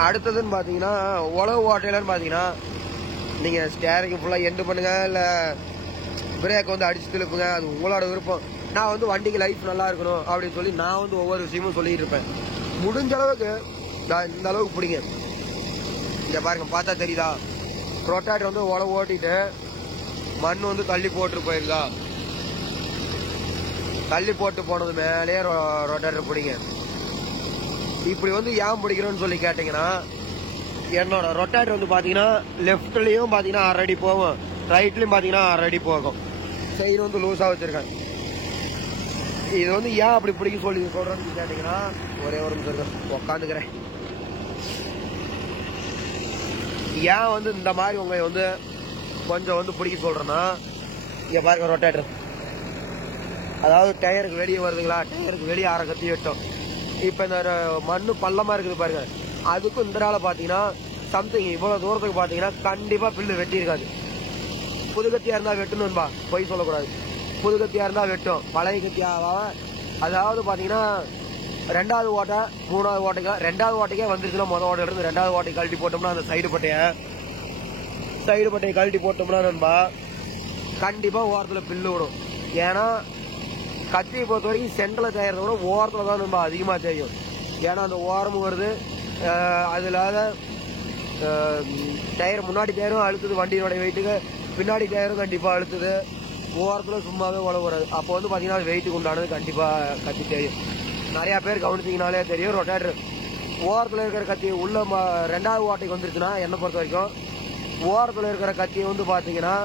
அடுத்ததுன்னு பார்த்தீங்கன்னா உழவு ஓட்டையிலன்னு பார்த்தீங்கன்னா நீங்கள் ஸ்டேரிங் ஃபுல்லாக எண்டு பண்ணுங்க, இல்லை பிரேக் வந்து அடிச்சு திருப்புங்க, அது உங்களோட விருப்பம். நான் வந்து வண்டிக்கு லைஃப் நல்லா இருக்கணும் அப்படின்னு சொல்லி நான் வந்து ஒவ்வொரு விஷயமும் சொல்லிட்டு இருப்பேன். முடிஞ்ச அளவுக்கு நான் இந்த அளவுக்கு பிடிங்க. இங்கே பாருங்க பார்த்தா தெரியுதா, ரொட்டேட்டர் வந்து உழவு ஓட்டிட்டு மண் வந்து தள்ளி போட்டு போயிருக்கா. தள்ளி போட்டு போனது மேலேயே ரொட்டேட்டர் பிடிங்க. இப்படி வந்து ஏன் பிடிக்கிறோன்னு சொல்லி கேட்டீங்கன்னா, என்னோட ரொட்டேட்டர் வந்து பாத்தீங்கன்னா லெப்ட்லயும் பாத்தீங்கன்னா 6 அடி போகும், ரைட்லயும் பாத்தீங்கன்னா 6 அடி போகும். செயின் வந்து லூஸா வச்சிருக்கேன். இது வந்து ஏன் அப்படி பிடிக்க சொல்லி சொல்றேன்னு கேட்டீங்கன்னா, ஒரே ஒரு நிமிஷம் உக்காந்துக்கிறேன். ஏன் வந்து இந்த மாதிரி உங்க வந்து கொஞ்சம் வந்து பிடிக்க சொல்றேன்னா, இங்க பாருங்க ரொட்டேட்டர், அதாவது டயருக்கு வெளியே வருதுங்களா, டயருக்கு வெளியே 6 கத்தி வெட்டும். இப்ப இந்த மண்ணு பள்ளமா இருக்குது பாருங்க, அதுக்கும் இந்த நாள பாத்தீங்கன்னா சம்திங் இவ்வளவு தூரத்துக்கு பாத்தீங்கன்னா கண்டிப்பா பில்லு வெட்டி இருக்காது. புது கத்தியா இருந்தா வெட்டணும்பா, பொய் சொல்லக்கூடாது. புது கத்தியா இருந்தா வெட்டும். பழைய கத்தியாவா, அதாவது பாத்தீங்கன்னா 2வது ஓட்டை 3வது ஓட்டைக்கு 2வது ஓட்டைக்கே வந்துருச்சுன்னா முதல் ஓட்டையில இருந்து 2வது ஓட்டை கழட்டி போட்டோம்னா அந்த சைடு பட்டையை கழட்டி போட்டோம்னா நண்பா கண்டிப்பா ஓரத்துல பில்லு விடும். ஏன்னா கத்தியை பொறுத்த வரைக்கும் சென்டர்ல செய்யறத விட ஓரத்துல தான் நண்பா அதிகமா செய்யும். ஏன்னா அந்த ஓரமும் வருது, அதுல டயர் முன்னாடி டயரும் அழுத்துது, வண்டியோட வெயிட்டுக்கு பின்னாடி டயரும் கண்டிப்பா அழுத்துது, ஓரத்துல சும்மாவே உழவுறாது. அப்போ வந்து பாத்தீங்கன்னா வெயிட்டுக்கு உண்டானது கண்டிப்பா கத்தி தெரியும். நிறைய பேர் கவனிச்சிங்கனாலே தெரியும், ரொட்டேட்டர் ஓரத்துல இருக்கிற கத்தி உள்ள 2வது ஓட்டைக்கு வந்துருச்சுன்னா என்னை பொறுத்த வரைக்கும் ஓரத்துல இருக்கிற கத்தியை வந்து பாத்தீங்கன்னா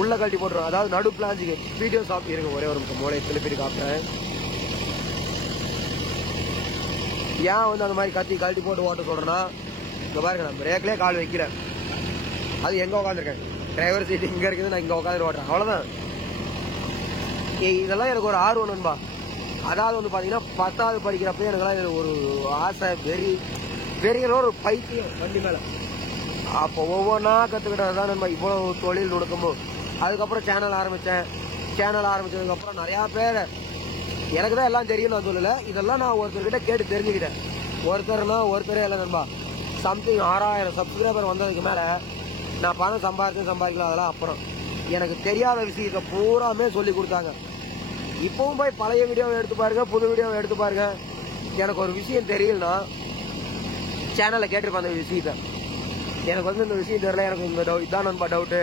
உள்ள கழட்டி போட்டுரும். அதாவது நடு பிளாஞ்சுக்கு வீடியோ சாப்பிட்டு இருங்க, ஒரே ஒரு நிமிஷம் மூளையை திருப்பிட்டு காட்டுறேன். ஏன் வந்து அந்த மாதிரி கத்தி கழட்டி போட்டு ஓட்ட சொல்றேன்னா, இங்க பாருங்க நான் பிரேக்லயே கால் வைக்கல, அது எங்க உட்காந்துருக்கேன், டிரைவர் சீட் இங்க இருக்குது, நான் இங்க உட்காந்து ஓட்டுறேன், அவ்வளவுதான். இதெல்லாம் எனக்கு ஒரு ஆர்வம் நண்பா. அதாவது வந்து பாத்தீங்கன்னா 10வது படிக்கிறப்ப எனக்கு ஒரு ஆசை, வெறிகளோ ஒரு பைத்தியம் வண்டி மேல. அப்போ ஒவ்வொன்றா கத்துக்கிட்டதுதான் நண்பா இவ்வளவு தொழில் நுணுக்கமும். அதுக்கப்புறம் சேனல் ஆரம்பிச்சதுக்கு அப்புறம் நிறைய பேர் எனக்கு தான் எல்லாம் தெரியும் நான் சொல்லல, இதெல்லாம் நான் ஒருத்தர்கிட்ட கேட்டு தெரிஞ்சுக்கிட்டேன். ஒருத்தரே இல்லை நண்பா, சம்திங் 6000 சப்ஸ்கிரைபர் வந்ததுக்கு மேல நான் பணம் சம்பாதிக்கலாம். அதெல்லாம் அப்புறம் எனக்கு தெரியாத விஷயத்த பூராமே சொல்லி கொடுத்தாங்க. இப்பவும் போய் பழைய வீடியோவை எடுத்து பாருங்க, புது வீடியோவை எடுத்து பாருங்க. எனக்கு ஒரு விஷயம் தெரியலனா சேனல்ல கேட்டிருப்பேன் அந்த விஷயத்த. எனக்கு வந்து இந்த விஷயம் தெரியல, எனக்கு இந்த இதான் நண்பா டவுட்டு,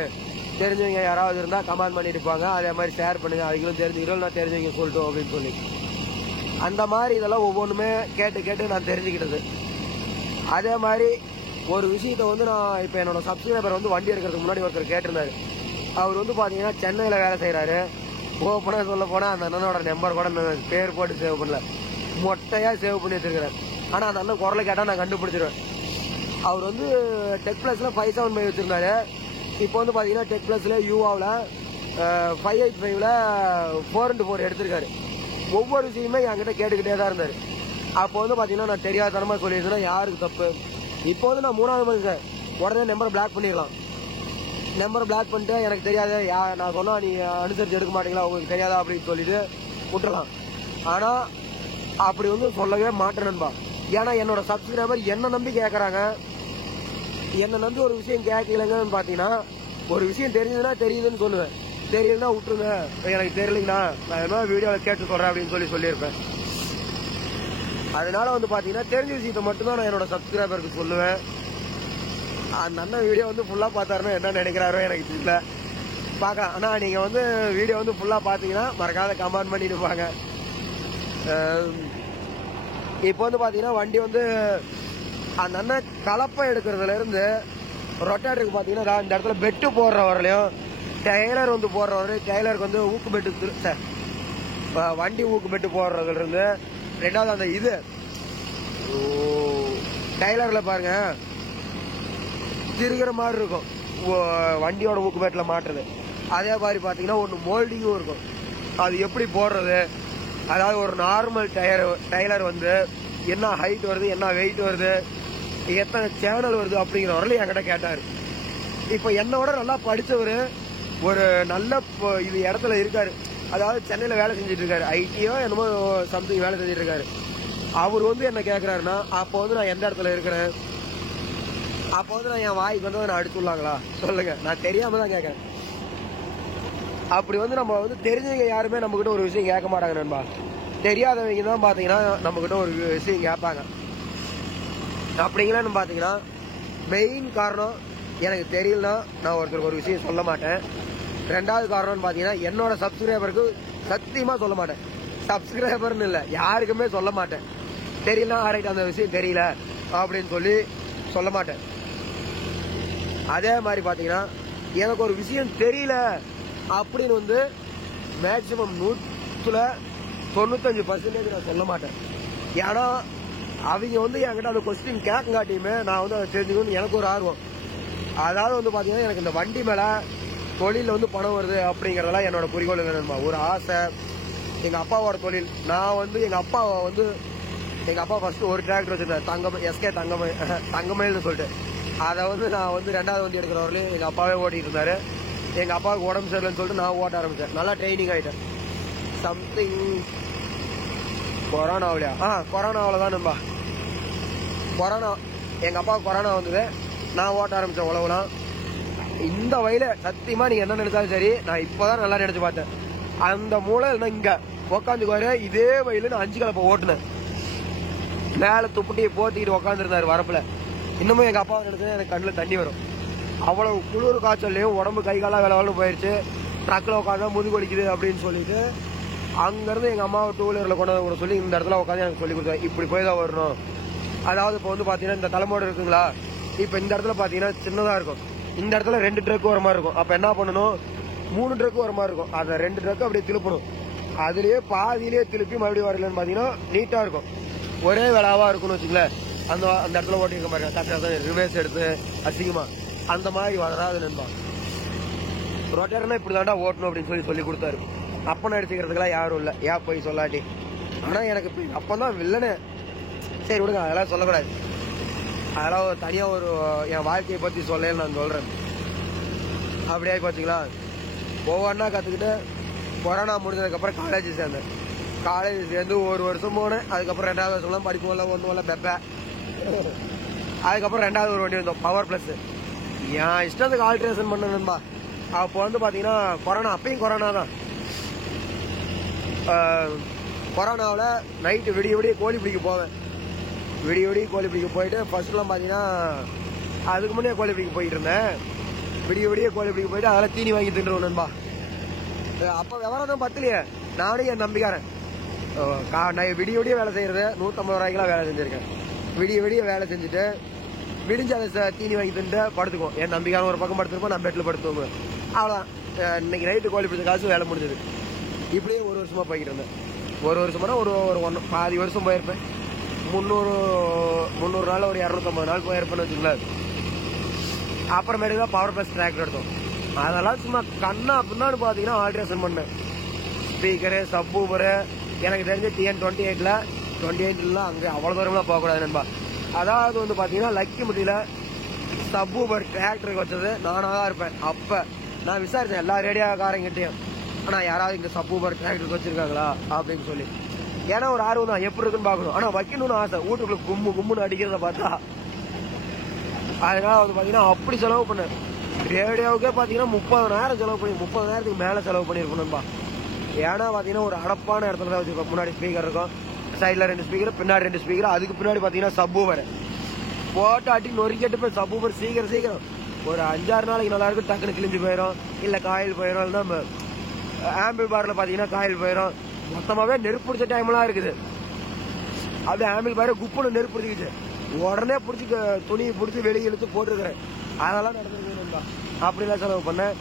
தெரிஞ்சவங்க யாராவது இருந்தா கமெண்ட் பண்ணிட்டு இருப்பாங்க, அதே மாதிரி ஷேர் பண்ணுங்க, அதுங்களும் தெரிஞ்சுக்கிறோம், நான் தெரிஞ்சவங்க சொல்லிட்டோம் அப்படின்னு சொல்லி. அந்த மாதிரி இதெல்லாம் ஒவ்வொன்றுமே கேட்டு நான் தெரிஞ்சுக்கிட்டது. அதே மாதிரி ஒரு விஷயத்த வந்து நான் இப்ப என்னோட சப்ஸ்கிரைபர் வந்து வண்டி எடுக்கிறதுக்கு முன்னாடி ஒருத்தர் கேட்டிருந்தாரு. அவர் வந்து பாத்தீங்கன்னா சென்னையில வேலை செய்யறாரு. ஓப்பனா சொல்ல போனா அந்த அண்ணனோட நம்பர் கூட பேர் போட்டு சேவ் பண்ணல, மொட்டையா சேவ் பண்ணி வச்சிருக்கிறேன். ஆனா அந்த அண்ணன் குரலை கேட்டா நான் கண்டுபிடிச்சிருவேன். அவர் வந்து டெக் பிளஸ்ல 575 வச்சிருந்தாரு. இப்போ வந்து பாத்தீங்கன்னா டெக் பிளஸ்ல யூஆவில் 585ல 4x4 எடுத்திருக்காரு. ஒவ்வொரு விஷயமே என்கிட்ட கேட்டுக்கிட்டே தான் இருந்தாரு. அப்போ வந்து பாத்தீங்கன்னா நான் தெரியாதனமா சொல்லியிருந்தேன்னா யாருக்கு தப்பு. இப்போ வந்து நான் 3வது மனுங்க உடனே நம்பரை பிளாக் பண்ணிடலாம். நம்பரை பிளாக் பண்ணிட்டு எனக்கு தெரியாது, நான் சொன்னா நீ அனுசரிச்சு எடுக்க மாட்டீங்களா, உங்களுக்கு தெரியாதா அப்படின்னு சொல்லிட்டு விட்டுறலாம். ஆனா அப்படி வந்து சொல்லவே மாட்டேன் நண்பா. ஏன்னா என்னோட சப்ஸ்கிரைபர் என்ன நம்பி கேட்கறாங்க. என்ன நம்பி ஒரு விஷயம் கேட்கலங்கன்னு பாத்தீங்கன்னா, ஒரு விஷயம் தெரிஞ்சதுன்னா தெரியுதுன்னு சொல்லுவேன், தெரியலன்னா விட்டுருங்க, எனக்கு தெரியலீங்கன்னா நான் என்ன வீடியோல கேட்டு சொல்றேன் அப்படின்னு சொல்லியிருப்பேன். அதனால வந்து பாத்தீங்கன்னா தெரிஞ்ச விஷயத்த மட்டும்தான் நான் என்னோட சப்ஸ்கிரைபருக்கு சொல்லுவேன். அந்த அண்ணன் வீடியோ வந்து ஃபுல்லா பார்த்தாருன்னா என்ன நினைக்கிறாரோ எனக்கு தெரியல, பார்க்கலாம். ஆனா நீங்க வந்து வீடியோ வந்து ஃபுல்லா பாத்தீங்கன்னா மறக்காத கமெண்ட் பண்ணிட்டு இருப்பாங்க. இப்போ வந்து பாத்தீங்கன்னா வண்டி வந்து அந்த அண்ணன் கலப்பை எடுக்கிறதுல இருந்து ரொட்டேட்டருக்கு பாத்தீங்கன்னா இந்த இடத்துல பெட்டு போடுற வரலையும், டெய்லர் வந்து போடுற வரையும், டெய்லருக்கு வந்து ஊக்கு பெட்டு வண்டி ஊக்கு பெட்டு போடுறதுல இருந்து, 2வது அந்த இது டெய்லர்ல பாருங்க திருகிற மாதிரி இருக்கும் வண்டியோட ஊக்கு பெட்டுல மாட்டுறது. அதே மாதிரி பாத்தீங்கன்னா ஒன்னு மோல்டிங்கும் இருக்கும். அது எப்படி போடுறது, அதாவது ஒரு நார்மல் டெய்லர் வந்து என்ன ஹைட் வருது, என்ன வெயிட் வருது, எத்தனை சேனல் வருது அப்படிங்கிற வரலையும் என்கிட்ட கேட்டாரு. இப்ப என்னோட நல்லா படிச்சவரு ஒரு நல்ல இது இடத்துல இருக்காரு, அதாவது சென்னையில வேலை செஞ்சுட்டு இருக்காரு, ஐடியோ என்னமோ சம்திங் வேலை செஞ்சுட்டு இருக்காரு. அவர் வந்து என்ன கேக்குறாருன்னா, அப்போ வந்து நான் எந்த இடத்துல இருக்கிறேன், அப்போ வந்து நான் என் வாய்க்கு வந்து நான் அடிச்சுடலாங்களா சொல்லுங்க, நான் தெரியாம தான் கேட்கறேன். அப்படி வந்து நம்ம வந்து தெரிஞ்சவங்க யாருமே நம்ம கிட்ட ஒரு விஷயம் கேட்க மாட்டாங்க நண்பா. தெரியாதவங்க தான் பாத்தீங்கன்னா நம்ம கிட்ட ஒரு விஷயம் கேட்பாங்க. அப்படிங்களான்னு பாத்தீங்கன்னா மெயின் காரணம் எனக்கு தெரியலனா நான் ஒருத்தருக்கு ஒரு விஷயம் சொல்ல மாட்டேன். 2வது காரணம்னு பாத்தீங்கன்னா என்னோட சப்ஸ்கிரைபருக்கு சத்தியமா சொல்ல மாட்டேன். சப்ஸ்கிரைபர்னு இல்லை, யாருக்குமே சொல்ல மாட்டேன். தெரியல ரைட், அந்த விஷயம் தெரியல அப்படின்னு சொல்லி சொல்ல மாட்டேன். அதே மாதிரி பாத்தீங்கன்னா எனக்கு ஒரு விஷயம் தெரியல அப்படின்னு வந்து மேக்சிமம் 95% நான் சொல்ல மாட்டேன். ஏன்னா அவங்க வந்து என்கிட்ட அந்த கொஸ்டின் கேட்காட்டியுமே நான் வந்து அதை தெரிஞ்சுக்கணும்னு எனக்கு ஒரு ஆர்வம். அதாவது வந்து பாத்தீங்கன்னா எனக்கு இந்த வண்டி மேல தொழில வந்து பணம் வருது அப்படிங்கறதெல்லாம் என்னோட குறிக்கோள் என்னமா ஒரு ஆசை. எங்க அப்பாவோட தொழில், நான் வந்து எங்க அப்பா ஃபர்ஸ்ட் ஒரு டிராக்டர் வச்சிருந்தேன், எஸ்கே தங்கமயில்னு சொல்லிட்டு. அதை வந்து நான் வந்து 2வது வண்டி எடுக்கிற வரலையும் எங்க அப்பாவே ஓட்டிட்டு இருந்தாரு. எங்க அப்பாவுக்கு உடம்பு சரியில்லைன்னு சொல்லிட்டு நான் ஓட்ட ஆரம்பிச்சேன். நல்லா ட்ரைனிங் ஆயிட்டேன். சம்திங் கொரோனாவிலையா கொரோனாவில தான் நம்பா கொரோனா, எங்க அப்பாவுக்கு கொரோனா வந்தது. நான் ஓட்ட ஆரம்பிச்சேன் உழவுலாம். இந்த வயல சத்தியமா நீங்க என்ன நினைச்சாலும் சரி, நான் இப்பதான் நல்லா நினைச்சு பார்த்தேன். அந்த மூளை இங்க உக்காந்துக்குவாரு. இதே வயல நான் 5 கலப்பை ஓட்டுனேன். மேல துப்புட்டியை போத்திக்கிட்டு உக்காந்துருந்தாரு வரப்புல. இன்னமும் எங்க அப்பா நினைச்சா எனக்கு கண்ணுல தண்ணி வரும். அவ்வளவு குளிர் காய்ச்சல்லையும் உடம்பு கை காலா வேலை போயிருச்சு. ட்ரக்ல உட்காந்தா முதுகு வலிக்குது அப்படின்னு சொல்லிட்டு அங்கிருந்து எங்க அம்மாவை 2 வீலர்ல கொண்டு கூட சொல்லி இந்த இடத்துல உட்காந்து எனக்கு சொல்லி கொடுத்தாரு, இப்படி போய் தான் வரணும். அதாவது இப்ப வந்து பாத்தீங்கன்னா இந்த தலைமோடு இருக்குங்களா, இப்ப இந்த இடத்துல பாத்தீங்கன்னா சின்னதா இருக்கும், இந்த இடத்துல 2 ட்ரக் வர மாதிரி இருக்கும். அப்ப என்ன பண்ணணும், 3 ட்ரக் வர மாதிரி இருக்கும். அதை 2 ட்ரக் அப்படியே திருப்பணும். அதுலயே பாதியிலேயே திருப்பி மறுபடியும் வரலன்னு பாத்தீங்கன்னா நீட்டா இருக்கும், ஒரே வேளாவா இருக்கும்னு வச்சுங்களேன். அந்த இடத்துல ஓட்டிருக்க மாதிரி கரெக்டா ரிவர்ஸ் எடுத்து அசிங்கமா அந்த மாதிரி வராது நண்பா. ரொட்டேர்னா இப்படி தாண்டா ஓட்டணும் அப்படின்னு சொல்லி கொடுத்தாரு. அப்பனை அடிச்சுக்கிறதுக்கெல்லாம் யாரும் இல்லை, ஏன் போய் சொல்லாட்டி. ஆனா எனக்கு அப்பதான் வில்லனே. சரி விடுங்க, அதெல்லாம் சொல்லக்கூடாது. அதெல்லாம் தனியா ஒரு என் வாழ்க்கையை பத்தி சொல்ல நான் சொல்றேன். அப்படியே பாத்தீங்களா ஒவ்வொன்னா கத்துக்கிட்டு கொரோனா முடிஞ்சதுக்கு அப்புறம் காலேஜ் சேர்ந்தேன். காலேஜ் சேர்ந்து 1 வருஷம் போனேன். அதுக்கப்புறம் 2வது வருஷம்லாம் படிப்போம்ல, ஒன்றும் பெப்ப. அதுக்கப்புறம் 2வது ஒரு வண்டி வந்தோம், பவர் பிளஸ். என் இஷ்டத்துக்கு ஆல்ட்ரேஷன் பண்ணணும்பா. அப்போ வந்து பாத்தீங்கன்னா கொரோனா, அப்பயும் கொரோனா தான். கொரோனாவில் நைட்டு விடிய கோழி பிடிக்க போவேன். விடிய கோழி பிடிக்க போயிட்டு ஃபர்ஸ்ட்லாம் பாத்தீங்கன்னா அதுக்கு முன்னே கோழி பிடிக்க போயிட்டு இருந்தேன். விடிய கோழி பிடிக்க போயிட்டு அதெல்லாம் தீனி வாங்கி தின்றுவோம் நண்பா. அப்ப விவரம் தான் பத்தலையே, நானும் என் நம்பிக்காரன். விடிய வேலை செய்யறது 150 ரூபாய்க்குலாம் வேலை செஞ்சிருக்கேன். விடிய வேலை செஞ்சுட்டு விடிஞ்சு அதை தீனி வாங்கி தின்ட்டு படுத்துக்குவோம். என் நம்பிக்காரன் ஒரு பக்கம் படுத்துருப்போம், நான் பெட்ல படுத்துவோம். அவ்வளவுதான். இன்னைக்கு நைட்டு கோழி பிடிச்ச காசு வேலை முடிஞ்சது. இப்படியே 1 வருஷமா போய்கிட்டு இருந்தேன். 1 வருஷமா ஒரு பாதி வருஷம் போயிருப்பேன். 300 நாள் ஒரு 250 நாள் போயிருப்பேன்னு வச்சுங்களேன். அப்புறமேட்டுக்கு தான் பவர் பிளஸ் டிராக்டர் எடுத்தோம். அதெல்லாம் சும்மா கண்ணா பின்னான்னு பாத்தீங்கன்னா ஆல்ட்ரேஷன் பண்ணேன். ஸ்பீக்கரு, சப்வூஃபரு, எனக்கு தெரிஞ்ச TN28 அங்க அவ்வளவு தூரம்லாம் போகக்கூடாது நண்பா. அதாவது வந்து பாத்தீங்கன்னா லக்கி முட்டியில சப்வூஃபர் டிராக்டருக்கு வச்சது நானா தான் இருப்பேன். அப்ப நான் விசாரிச்சேன் எல்லா ரேடியோக்காரங்கிட்டையும், ஆனா யாராவது இங்க சப்வூஃபர் டிராக்டருக்கு வச்சிருக்காங்களா அப்படின்னு சொல்லி. ஏன்னா ஒரு ஆர்வம் தான், எப்படி இருக்குன்னு பாக்கணும். ஆனா வைக்கணும்னு ஆசை, வீட்டுக்குள்ள கும்முன்னு அடிக்கிறத பார்த்தா. அதனால வந்து பாத்தீங்கன்னா அப்படி செலவு பண்ணேன். ரேடியோவுக்கே பாத்தீங்கன்னா 30,000 செலவு பண்ணி 30,000க்கு மேல செலவு பண்ணிருக்கணும்பா. ஏன்னா பாத்தீங்கன்னா ஒரு அடப்பான இடத்துல தான் வச்சிருக்கோம். முன்னாடி ஸ்பீக்கர் இருக்கும், சைட்ல 2 ஸ்பீக்கர், பின்னாடி 2 ஸ்பீக்கர், அதுக்கு பின்னாடி பாத்தீங்கன்னா சப்வூஃபர் போட்டு அட்டி நொறுக்கிட்டு போய் சப்வூஃபர் சீக்கிரம் ஒரு 5-6 நாளைக்கு நல்லா இருக்கும், டக்குனு கிழிஞ்சு போயிடும், இல்ல காயில் போயிடும். இல்ல ஆம்பிள் பார்ல பாத்தீங்கன்னா காயில் போயிடும். மொத்தமாவே நெருப்பு பிடிச்ச டைம்லாம் இருக்குது. அது ஆம்பிள் பாரு குப்புன்னு நெருப்பு பிடிச்சிக்கிச்சு, உடனே பிடிச்சி துணியை பிடிச்சி வெளியே இழுத்து போட்டுருக்கிறேன். அதெல்லாம் நடந்துருக்கா. அப்படிலாம் செலவு பண்ணேன்.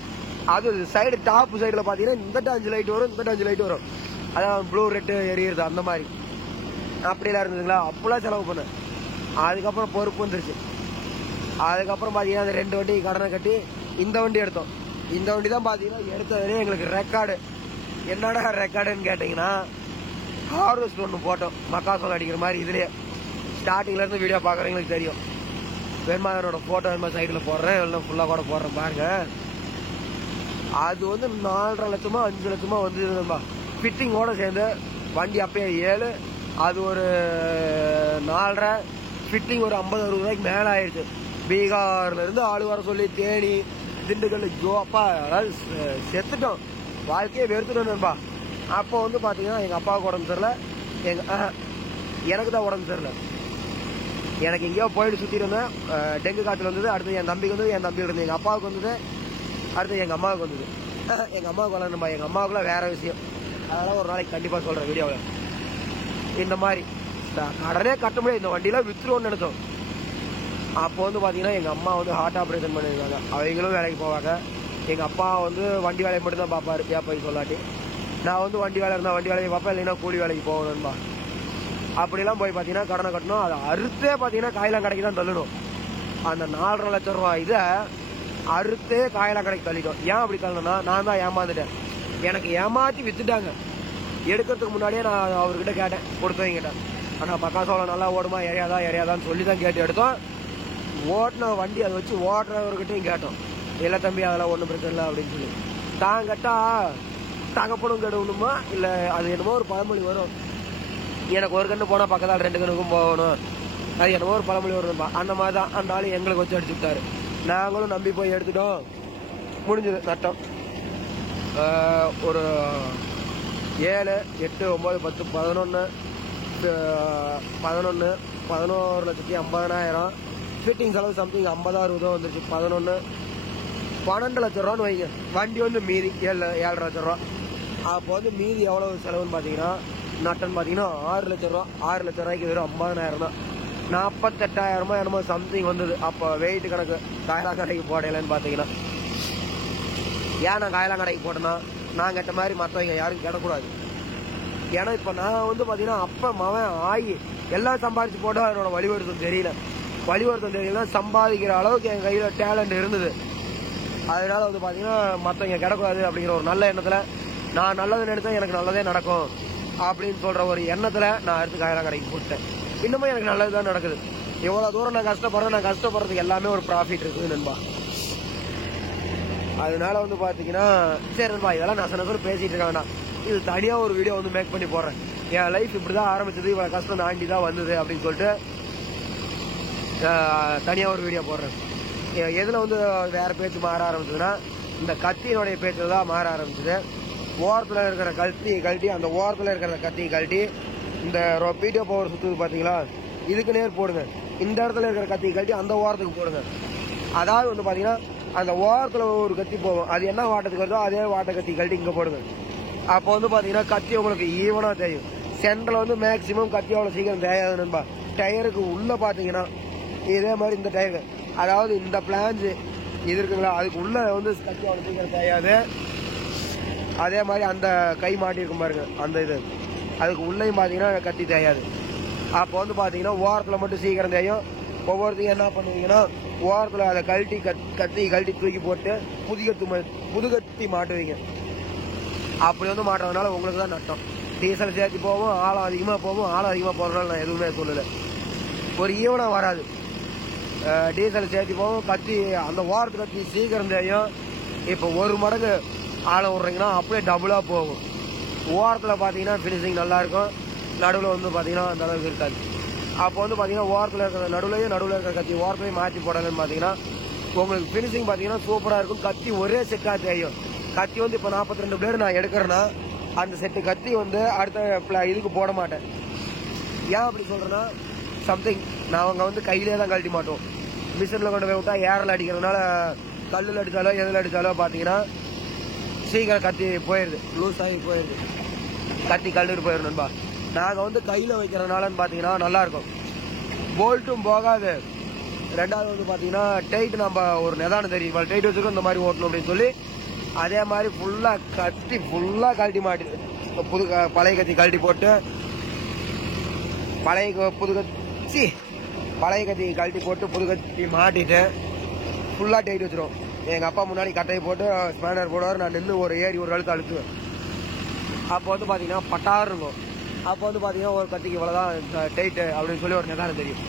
அது சைடு டாப் சைடுல பாத்தீங்கன்னா இந்த 5 லைட் வரும், இந்த 5 லைட் வரும். அதான் ப்ளூ ரெட் எரியுறது அந்த மாதிரி. அப்படிலாம் இருந்ததுங்களா, அப்பெல்லாம் செலவு பண்ணேன். அதுக்கப்புறம் பொறுப்பு வந்துருச்சு. அதுக்கப்புறம் பாத்தீங்கன்னா அந்த 2 வண்டி கடனை கட்டி இந்த வண்டி எடுத்தோம். இந்த வண்டி தான் பாத்தீங்கன்னா எடுத்ததுலேயே எங்களுக்கு ரெக்கார்டு. என்னடா ரெக்கார்டுன்னு கேட்டீங்கன்னா, ஹார்வெஸ்ட் ஒன்று போட்டோம், மக்காசோளம் அடிக்கிற மாதிரி. இதுலயே ஸ்டார்டிங்ல இருந்து வீடியோ பாக்குறவங்களுக்கு தெரியும். வெண்மாதனோட போட்டோ வேணுமா சைடுல போடுறேன், இல்லை ஃபுல்லா கூட போடுறேன் பாருங்க. அது வந்து 4.5 லட்சமா 5 லட்சமா வந்து ஃபிட்டிங்கோட சேர்ந்து வண்டி அப்பயே 7, அது ஒரு 4.5, ஃபிட்டிங் ஒரு 50-60 ரூபாய்க்கு மேல ஆயிடுச்சு. பீகார்ல இருந்து ஆளு வர சொல்லி தேனி, திண்டுக்கல், அப்பா அதாவது செத்துட்டோம், வாழ்க்கையை வெறுத்துட்டோம்பா. அப்போ வந்து பாத்தீங்கன்னா எங்க அப்பாவுக்கு உடம்பு சரியில்லை, எனக்கு தான் உடம்பு சரியில்லை. எனக்கு எங்கேயோ போயிட்டு சுத்தி இருந்தேன். டெங்கு காய்ச்சல் வந்தது. அடுத்து என் தம்பிக்கு வந்தது, என் தம்பி இருந்தது, எங்க அப்பாவுக்கு வந்தது, அடுத்து எங்க அம்மாவுக்கு வந்தது. எங்க அம்மாவுக்கு வரலன்பா. எங்க அம்மாவுக்குலாம் வேற விஷயம். அதெல்லாம் ஒரு நாளைக்கு கண்டிப்பாக சொல்கிறேன் வீடியோவில். இந்த மாதிரி கடனே கட்ட முடியாது, இந்த வண்டியெலாம் விற்றுருவோன்னு நினைச்சோம். அப்போ வந்து பார்த்தீங்கன்னா எங்கள் அம்மா வந்து ஹார்ட் ஆப்ரேஷன் பண்ணியிருக்காங்க. அவங்களும் வேலைக்கு போவாங்க. எங்கள் அப்பா வந்து வண்டி வேலையை மட்டும்தான் பார்ப்பாரு, போய் சொல்லாட்டி. நான் வந்து வண்டி வேலை இருந்தால் வண்டி வேலையை பார்ப்பேன், இல்லைன்னா கூலி வேலைக்கு போகணும்பா. அப்படிலாம் போய் பார்த்தீங்கன்னா கடனை கட்டணும். அதை அறுத்தே பார்த்தீங்கன்னா காயெல்லாம் கடைக்கு தான் தள்ளணும். அந்த 4.5 லட்சம் ரூபா இதை அறுத்தே காயெல்லாம் கடைக்கு தள்ளிட்டோம். ஏன் அப்படி தள்ளணும்னா, நான் தான் ஏமாந்துட்டேன். எனக்கு ஏமாற்றி வித்துட்டாங்க. எடுக்கிறதுக்கு முன்னாடியே நான் அவர்கிட்ட கேட்டேன், கொடுத்தவங்கிட்ட, ஆனால் பக்காசோளம் நல்லா ஓடுமா, எரியாதான்னு சொல்லி தான் கேட்டு எடுத்தோம். ஓட்டின வண்டி அதை வச்சு ஓட்டுறவர்கிட்டையும் கேட்டோம், இல்லை தம்பி அதெல்லாம் ஒன்றும் பிரச்சனை இல்லை அப்படின்னு சொல்லி. தான் கேட்டா தகப்பனும் கெடுவணுமா, இல்லை அது என்னமோ ஒரு பழமொழி வரும், எனக்கு ஒரு கண்ணு போனால் பக்கத்தால் 2 கண்ணுக்கும் போகணும், அது என்னமோ ஒரு பழமொழி வரும்பா. அந்த மாதிரி தான் அந்த ஆள் எங்களுக்கு வச்சு அடிச்சுட்டாரு. நாங்களும் நம்பி போய் எடுத்துட்டோம். முடிஞ்சது நட்டம். ஒரு 7, 8, 9, 10, 11, 11,50,000 ஃபிட்டிங் செலவு சம்திங் 50,000 வந்துருச்சு. 12 லட்சம் ரூபான்னு வைங்க. வண்டி வந்து மீதி 7 லட்சம் ரூபா. அப்போ வந்து மீதி எவ்வளவு செலவுன்னு பார்த்தீங்கன்னா, நட்டன் பார்த்தீங்கன்னா 6 லட்சம் ரூபா. 6 லட்சம் ரூபாய்க்கு வெறும் 50,000 தான். 48,000 என்னமோ சம்திங் வந்தது. அப்போ வெயிட் கணக்கு காயலாம் கடைக்கு போடலன்னு பார்த்தீங்கன்னா, ஏன் நான் காயலாம் கடைக்கு போட்டேன்னா, நான் கேட்ட மாதிரி மற்றவங்க யாரும் கிடக்கூடாது. ஏன்னா இப்போ நான் வந்து பார்த்தீங்கன்னா அப்போ மவன் ஆகி எல்லாம் சம்பாதிச்சு போட்டால் என்னோட வழிவருத்தம் தெரியல. வழிவருத்தம் தெரியல, சம்பாதிக்கிற அளவுக்கு என் கையில் டேலண்ட் இருந்தது. அதனால வந்து பார்த்தீங்கன்னா மற்றவங்க கிடக்கூடாது அப்படிங்கிற ஒரு நல்ல எண்ணத்தில், நான் நல்லது நினைச்சா எனக்கு நல்லதே நடக்கும் அப்படின்னு சொல்கிற ஒரு எண்ணத்தில் நான் அடுத்து காயலாம் கடைக்கு போட்டேன். இன்னமும் எனக்கு நல்லது தான் நடக்குது. எவ்வளோ தூரம் நான் கஷ்டப்படுறதுக்கு எல்லாமே ஒரு ப்ராஃபிட் இருக்குது நண்பா. அதனால வந்து பார்த்தீங்கன்னா சரி நண்பா, இதெல்லாம் நான் பேசிட்டு இருக்காங்கண்ணா, இது தனியாக ஒரு வீடியோ வந்து மேக் பண்ணி போடுறேன். என் லைஃப் இப்படி தான் ஆரம்பிச்சது, இவ்வளோ கஷ்டம் தாண்டி தான் வந்தது அப்படின்னு சொல்லிட்டு தனியாக ஒரு வீடியோ போடுறேன். எதில் வந்து வேறு பேச்சு மாற ஆரம்பிச்சதுன்னா, இந்த கத்தியினுடைய பேச்சு தான் மாற ஆரம்பிச்சது. ஓரத்தில் இருக்கிற கழட்டி அந்த ஓரத்தில் இருக்கிற கத்தியை கழட்டி இந்த வீடியோ பவர் சுற்றுது பார்த்தீங்களா, இதுக்கு நேர் போடுங்க. இந்த இடத்துல இருக்கிற கத்தியை கழட்டி அந்த ஓரத்துக்கு போடுங்க. அதாவது வந்து பார்த்தீங்கன்னா அந்த ஓரத்தில் ஒரு கத்தி போகும், அது என்ன வாட்டத்துக்கு வருதோ அதே வாட்டை கத்தி கழட்டி இங்கே போடுங்க. அப்போ வந்து பார்த்தீங்கன்னா கத்தி உங்களுக்கு ஈவனாக தெரியும். சென்டரில் வந்து மேக்ஸிமம் கத்தி அவ்வளோ சீக்கிரம் தேயாது நண்பா. டயருக்கு உள்ளே பார்த்தீங்கன்னா இதே மாதிரி இந்த டயரு, அதாவது இந்த பிளான்ஸு இது இருக்குங்களா, அதுக்கு உள்ளே வந்து கத்தி அவ்வளோ சீக்கிரம் தேயாது. அதே மாதிரி அந்த கை மாட்டியிருக்கும் பாருங்க, அந்த இது அதுக்கு உள்ளேயும் பார்த்தீங்கன்னா கத்தி தேயாது. அப்போ வந்து பார்த்தீங்கன்னா ஓரத்தில் மட்டும் சீக்கிரம் தேயும். ஒவ்வொருத்தையும் என்ன பண்ணுவீங்கன்னா, ஓரத்தில் அதை கத்தி கழட்டி தூக்கி போட்டு புதுகத்தி மாட்டுவீங்க. அப்படி வந்து மாட்டுறதுனால உங்களுக்கு தான் நட்டம். டீசல் சேர்த்து போவோம், ஆழம் அதிகமாக போகும். ஆழம் அதிகமாக போகிறதுனால நான் எதுவுமே சொல்லலை, ஒரு ஈவனாக வராது. டீசல் சேர்த்து போவோம், கத்தி அந்த ஓரத்து கத்தி சீக்கிரம் தேயும். இப்போ 1 மடங்கு ஆழம் விட்றீங்கன்னா அப்படியே டபுளாக போகும். ஓரத்தில் பார்த்தீங்கன்னா ஃபினிஷிங் நல்லாயிருக்கும், நடுவில் வந்து பார்த்தீங்கன்னா அந்த அளவுக்கு இருக்காது. அப்போ வந்து பார்த்தீங்கன்னா ஓரத்தில் இருக்கிற நடுவில் இருக்கிற கத்தி ஓரத்துலையும் மாற்றி போடலன்னு பார்த்தீங்கன்னா உங்களுக்கு ஃபினிஷிங் பார்த்தீங்கன்னா சூப்பராக இருக்கும். கத்தி ஒரே செட்டாக தெரியும். கத்தி வந்து இப்போ 42 பிளேடு நான் எடுக்கிறேன்னா அந்த செட்டு கத்தி வந்து அடுத்த இதுக்கு போட மாட்டேன். ஏன் அப்படி சொல்கிறேன்னா, சம்திங் நாங்கள் வந்து கையிலே தான் கழட்டி மாட்டோம். மிஷினில் கொண்டு போய் விட்டா ஏரில் அடிக்கிறதுனால கல்லில் அடித்தாலோ எதில் அடித்தாலோ பார்த்தீங்கன்னா சீக்கிரம் கத்தி போயிடுது, லூஸ் ஆகி போயிடுது, கத்தி கல்லுட்டு போயிடும் நண்பா. நாங்கள் வந்து கையில் வைக்கிறதுனாலன்னு பார்த்தீங்கன்னா நல்லாயிருக்கும், போல்ட்டும் போகாது. ரெண்டாவது வந்து பார்த்தீங்கன்னா டைட் நம்ம ஒரு நிதானம் தெரியும், டைட் வச்சுருக்கோம் இந்த மாதிரி ஓட்டணும் அப்படின்னு சொல்லி அதே மாதிரி ஃபுல்லாக கழட்டி மாட்டி பழைய கத்தி கழட்டி போட்டு பழைய கத்தி கழட்டி போட்டு புது கத்தி மாட்டிட்டு ஃபுல்லாக டைட் வச்சிரும். எங்கள் அப்பா முன்னாடி கட்டையை போட்டு ஸ்பேனர் போடுவார், நான் நின்று ஒரு அழுத்து அழுத்துவேன். அப்போ வந்து பார்த்தீங்கன்னா பட்டார் இருக்கும். அப்போ வந்து பார்த்தீங்கன்னா ஒரு கத்திக்கு இவ்வளோதான் டைட்டு அப்படின்னு சொல்லி ஒரு நிதானம் தெரியும்.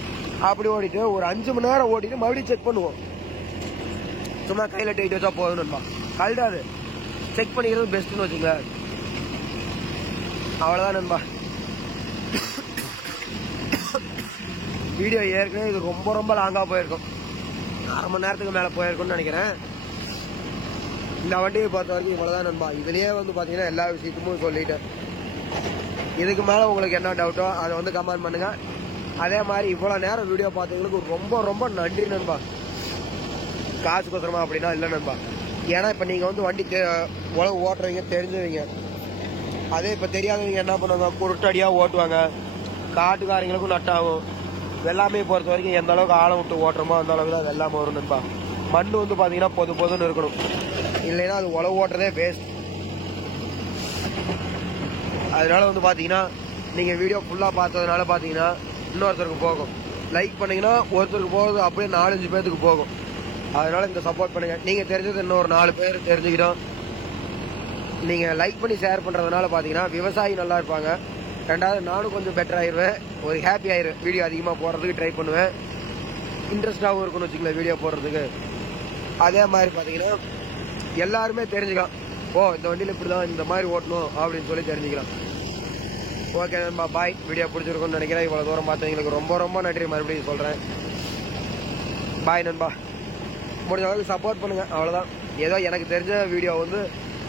அப்படி ஓடிட்டு ஒரு 5 மணி நேரம் ஓடிட்டு மறுபடியும் செக் பண்ணுவோம். சும்மா கையில் டைட் வச்சா போதும் நண்பா, கழட்டாது. செக் பண்ணிக்கிறது பெஸ்ட்டுன்னு வச்சுங்க. அவ்வளோதான் நண்பா. வீடியோ ஏற்கனவே இது ரொம்ப லாங்காக போயிருக்கும், 1/2 மணி நேரத்துக்கு மேலே போயிருக்கும்னு நினைக்கிறேன். இந்த வண்டியை பொறுத்த வரைக்கும் இவ்வளோதான் நண்பா. இதுலேயே வந்து பார்த்தீங்கன்னா எல்லா விஷயத்துமும் சொல்லிட்டேன். இதுக்கு மேலே உங்களுக்கு என்ன டவுட்டோ அதை வந்து கமெண்ட் பண்ணுங்கள். அதே மாதிரி இவ்வளோ நேரம் வீடியோ பார்த்தவங்களுக்கு ரொம்ப நன்றி நண்பா. காசுக்கோசரமா அப்படின்னா இல்லை நண்பா. ஏன்னா இப்போ நீங்கள் வந்து வண்டி உழவு ஓட்டுறவங்க தெரிஞ்சவங்க, அதே இப்போ தெரியாதவங்க என்ன பண்ணுவாங்க, குருட்டடியாக ஓட்டுவாங்க. காட்டுக்காரங்களுக்கும் நட்டாகும். வெள்ளாமையை பொறுத்த வரைக்கும் எந்த அளவுக்கு ஆழம் விட்டு ஓட்டுறோமோ அந்த அளவுக்கு தான் வெள்ளாமை வரும் நண்பா. மண் வந்து பார்த்தீங்கன்னா பொதுன்னு இருக்கணும், இல்லைன்னா அது உழவு ஓட்டுறதே வேஸ்ட். அதனால வந்து பார்த்தீங்கன்னா நீங்கள் வீடியோ ஃபுல்லாக பார்த்ததுனால பார்த்தீங்கன்னா இன்னொருத்தருக்கு போகும். லைக் பண்ணீங்கன்னா ஒருத்தருக்கு போகிறது அப்படியே 4-5 பேருக்கு போகும். அதனால இந்த சப்போர்ட் பண்ணுங்க. நீங்கள் தெரிஞ்சது இன்னொரு 4 பேர் தெரிஞ்சுக்கிட்டோம். நீங்கள் லைக் பண்ணி ஷேர் பண்ணுறதுனால பார்த்தீங்கன்னா விவசாயி நல்லா இருப்பாங்க. ரெண்டாவது நானும் கொஞ்சம் பெட்டர் ஆயிடுவேன், ஒரு ஹாப்பி ஆயிடுவேன். வீடியோ அதிகமாக போடுறதுக்கு ட்ரை பண்ணுவேன். இன்ட்ரெஸ்டாகவும் இருக்குன்னு வச்சுக்கல வீடியோ போடுறதுக்கு. அதே மாதிரி பார்த்தீங்கன்னா எல்லாருமே தெரிஞ்சுக்கலாம், ஓ இந்த வண்டியில் இப்படி தான் இந்த மாதிரி ஓட்டணும் அப்படின்னு சொல்லி தெரிஞ்சுக்கலாம். ஓகே நண்பா, பாய். வீடியோ பிடிச்சிருக்குன்னு நினைக்கிறேன். இவ்வளோ தூரம் பார்த்தவங்களுக்கு ரொம்ப நன்றி மறுபடியும் சொல்கிறேன். பாய் நண்பா. முடிஞ்ச அளவுக்கு சப்போர்ட் பண்ணுங்கள், அவ்வளோதான். ஏதோ எனக்கு தெரிஞ்ச வீடியோ வந்து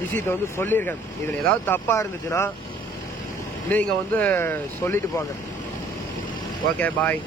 விஷயத்தை வந்து சொல்லியிருக்கேன். இதில் ஏதாவது தப்பாக இருந்துச்சுன்னா நீங்கள் வந்து சொல்லிட்டு போங்க. Okay bye.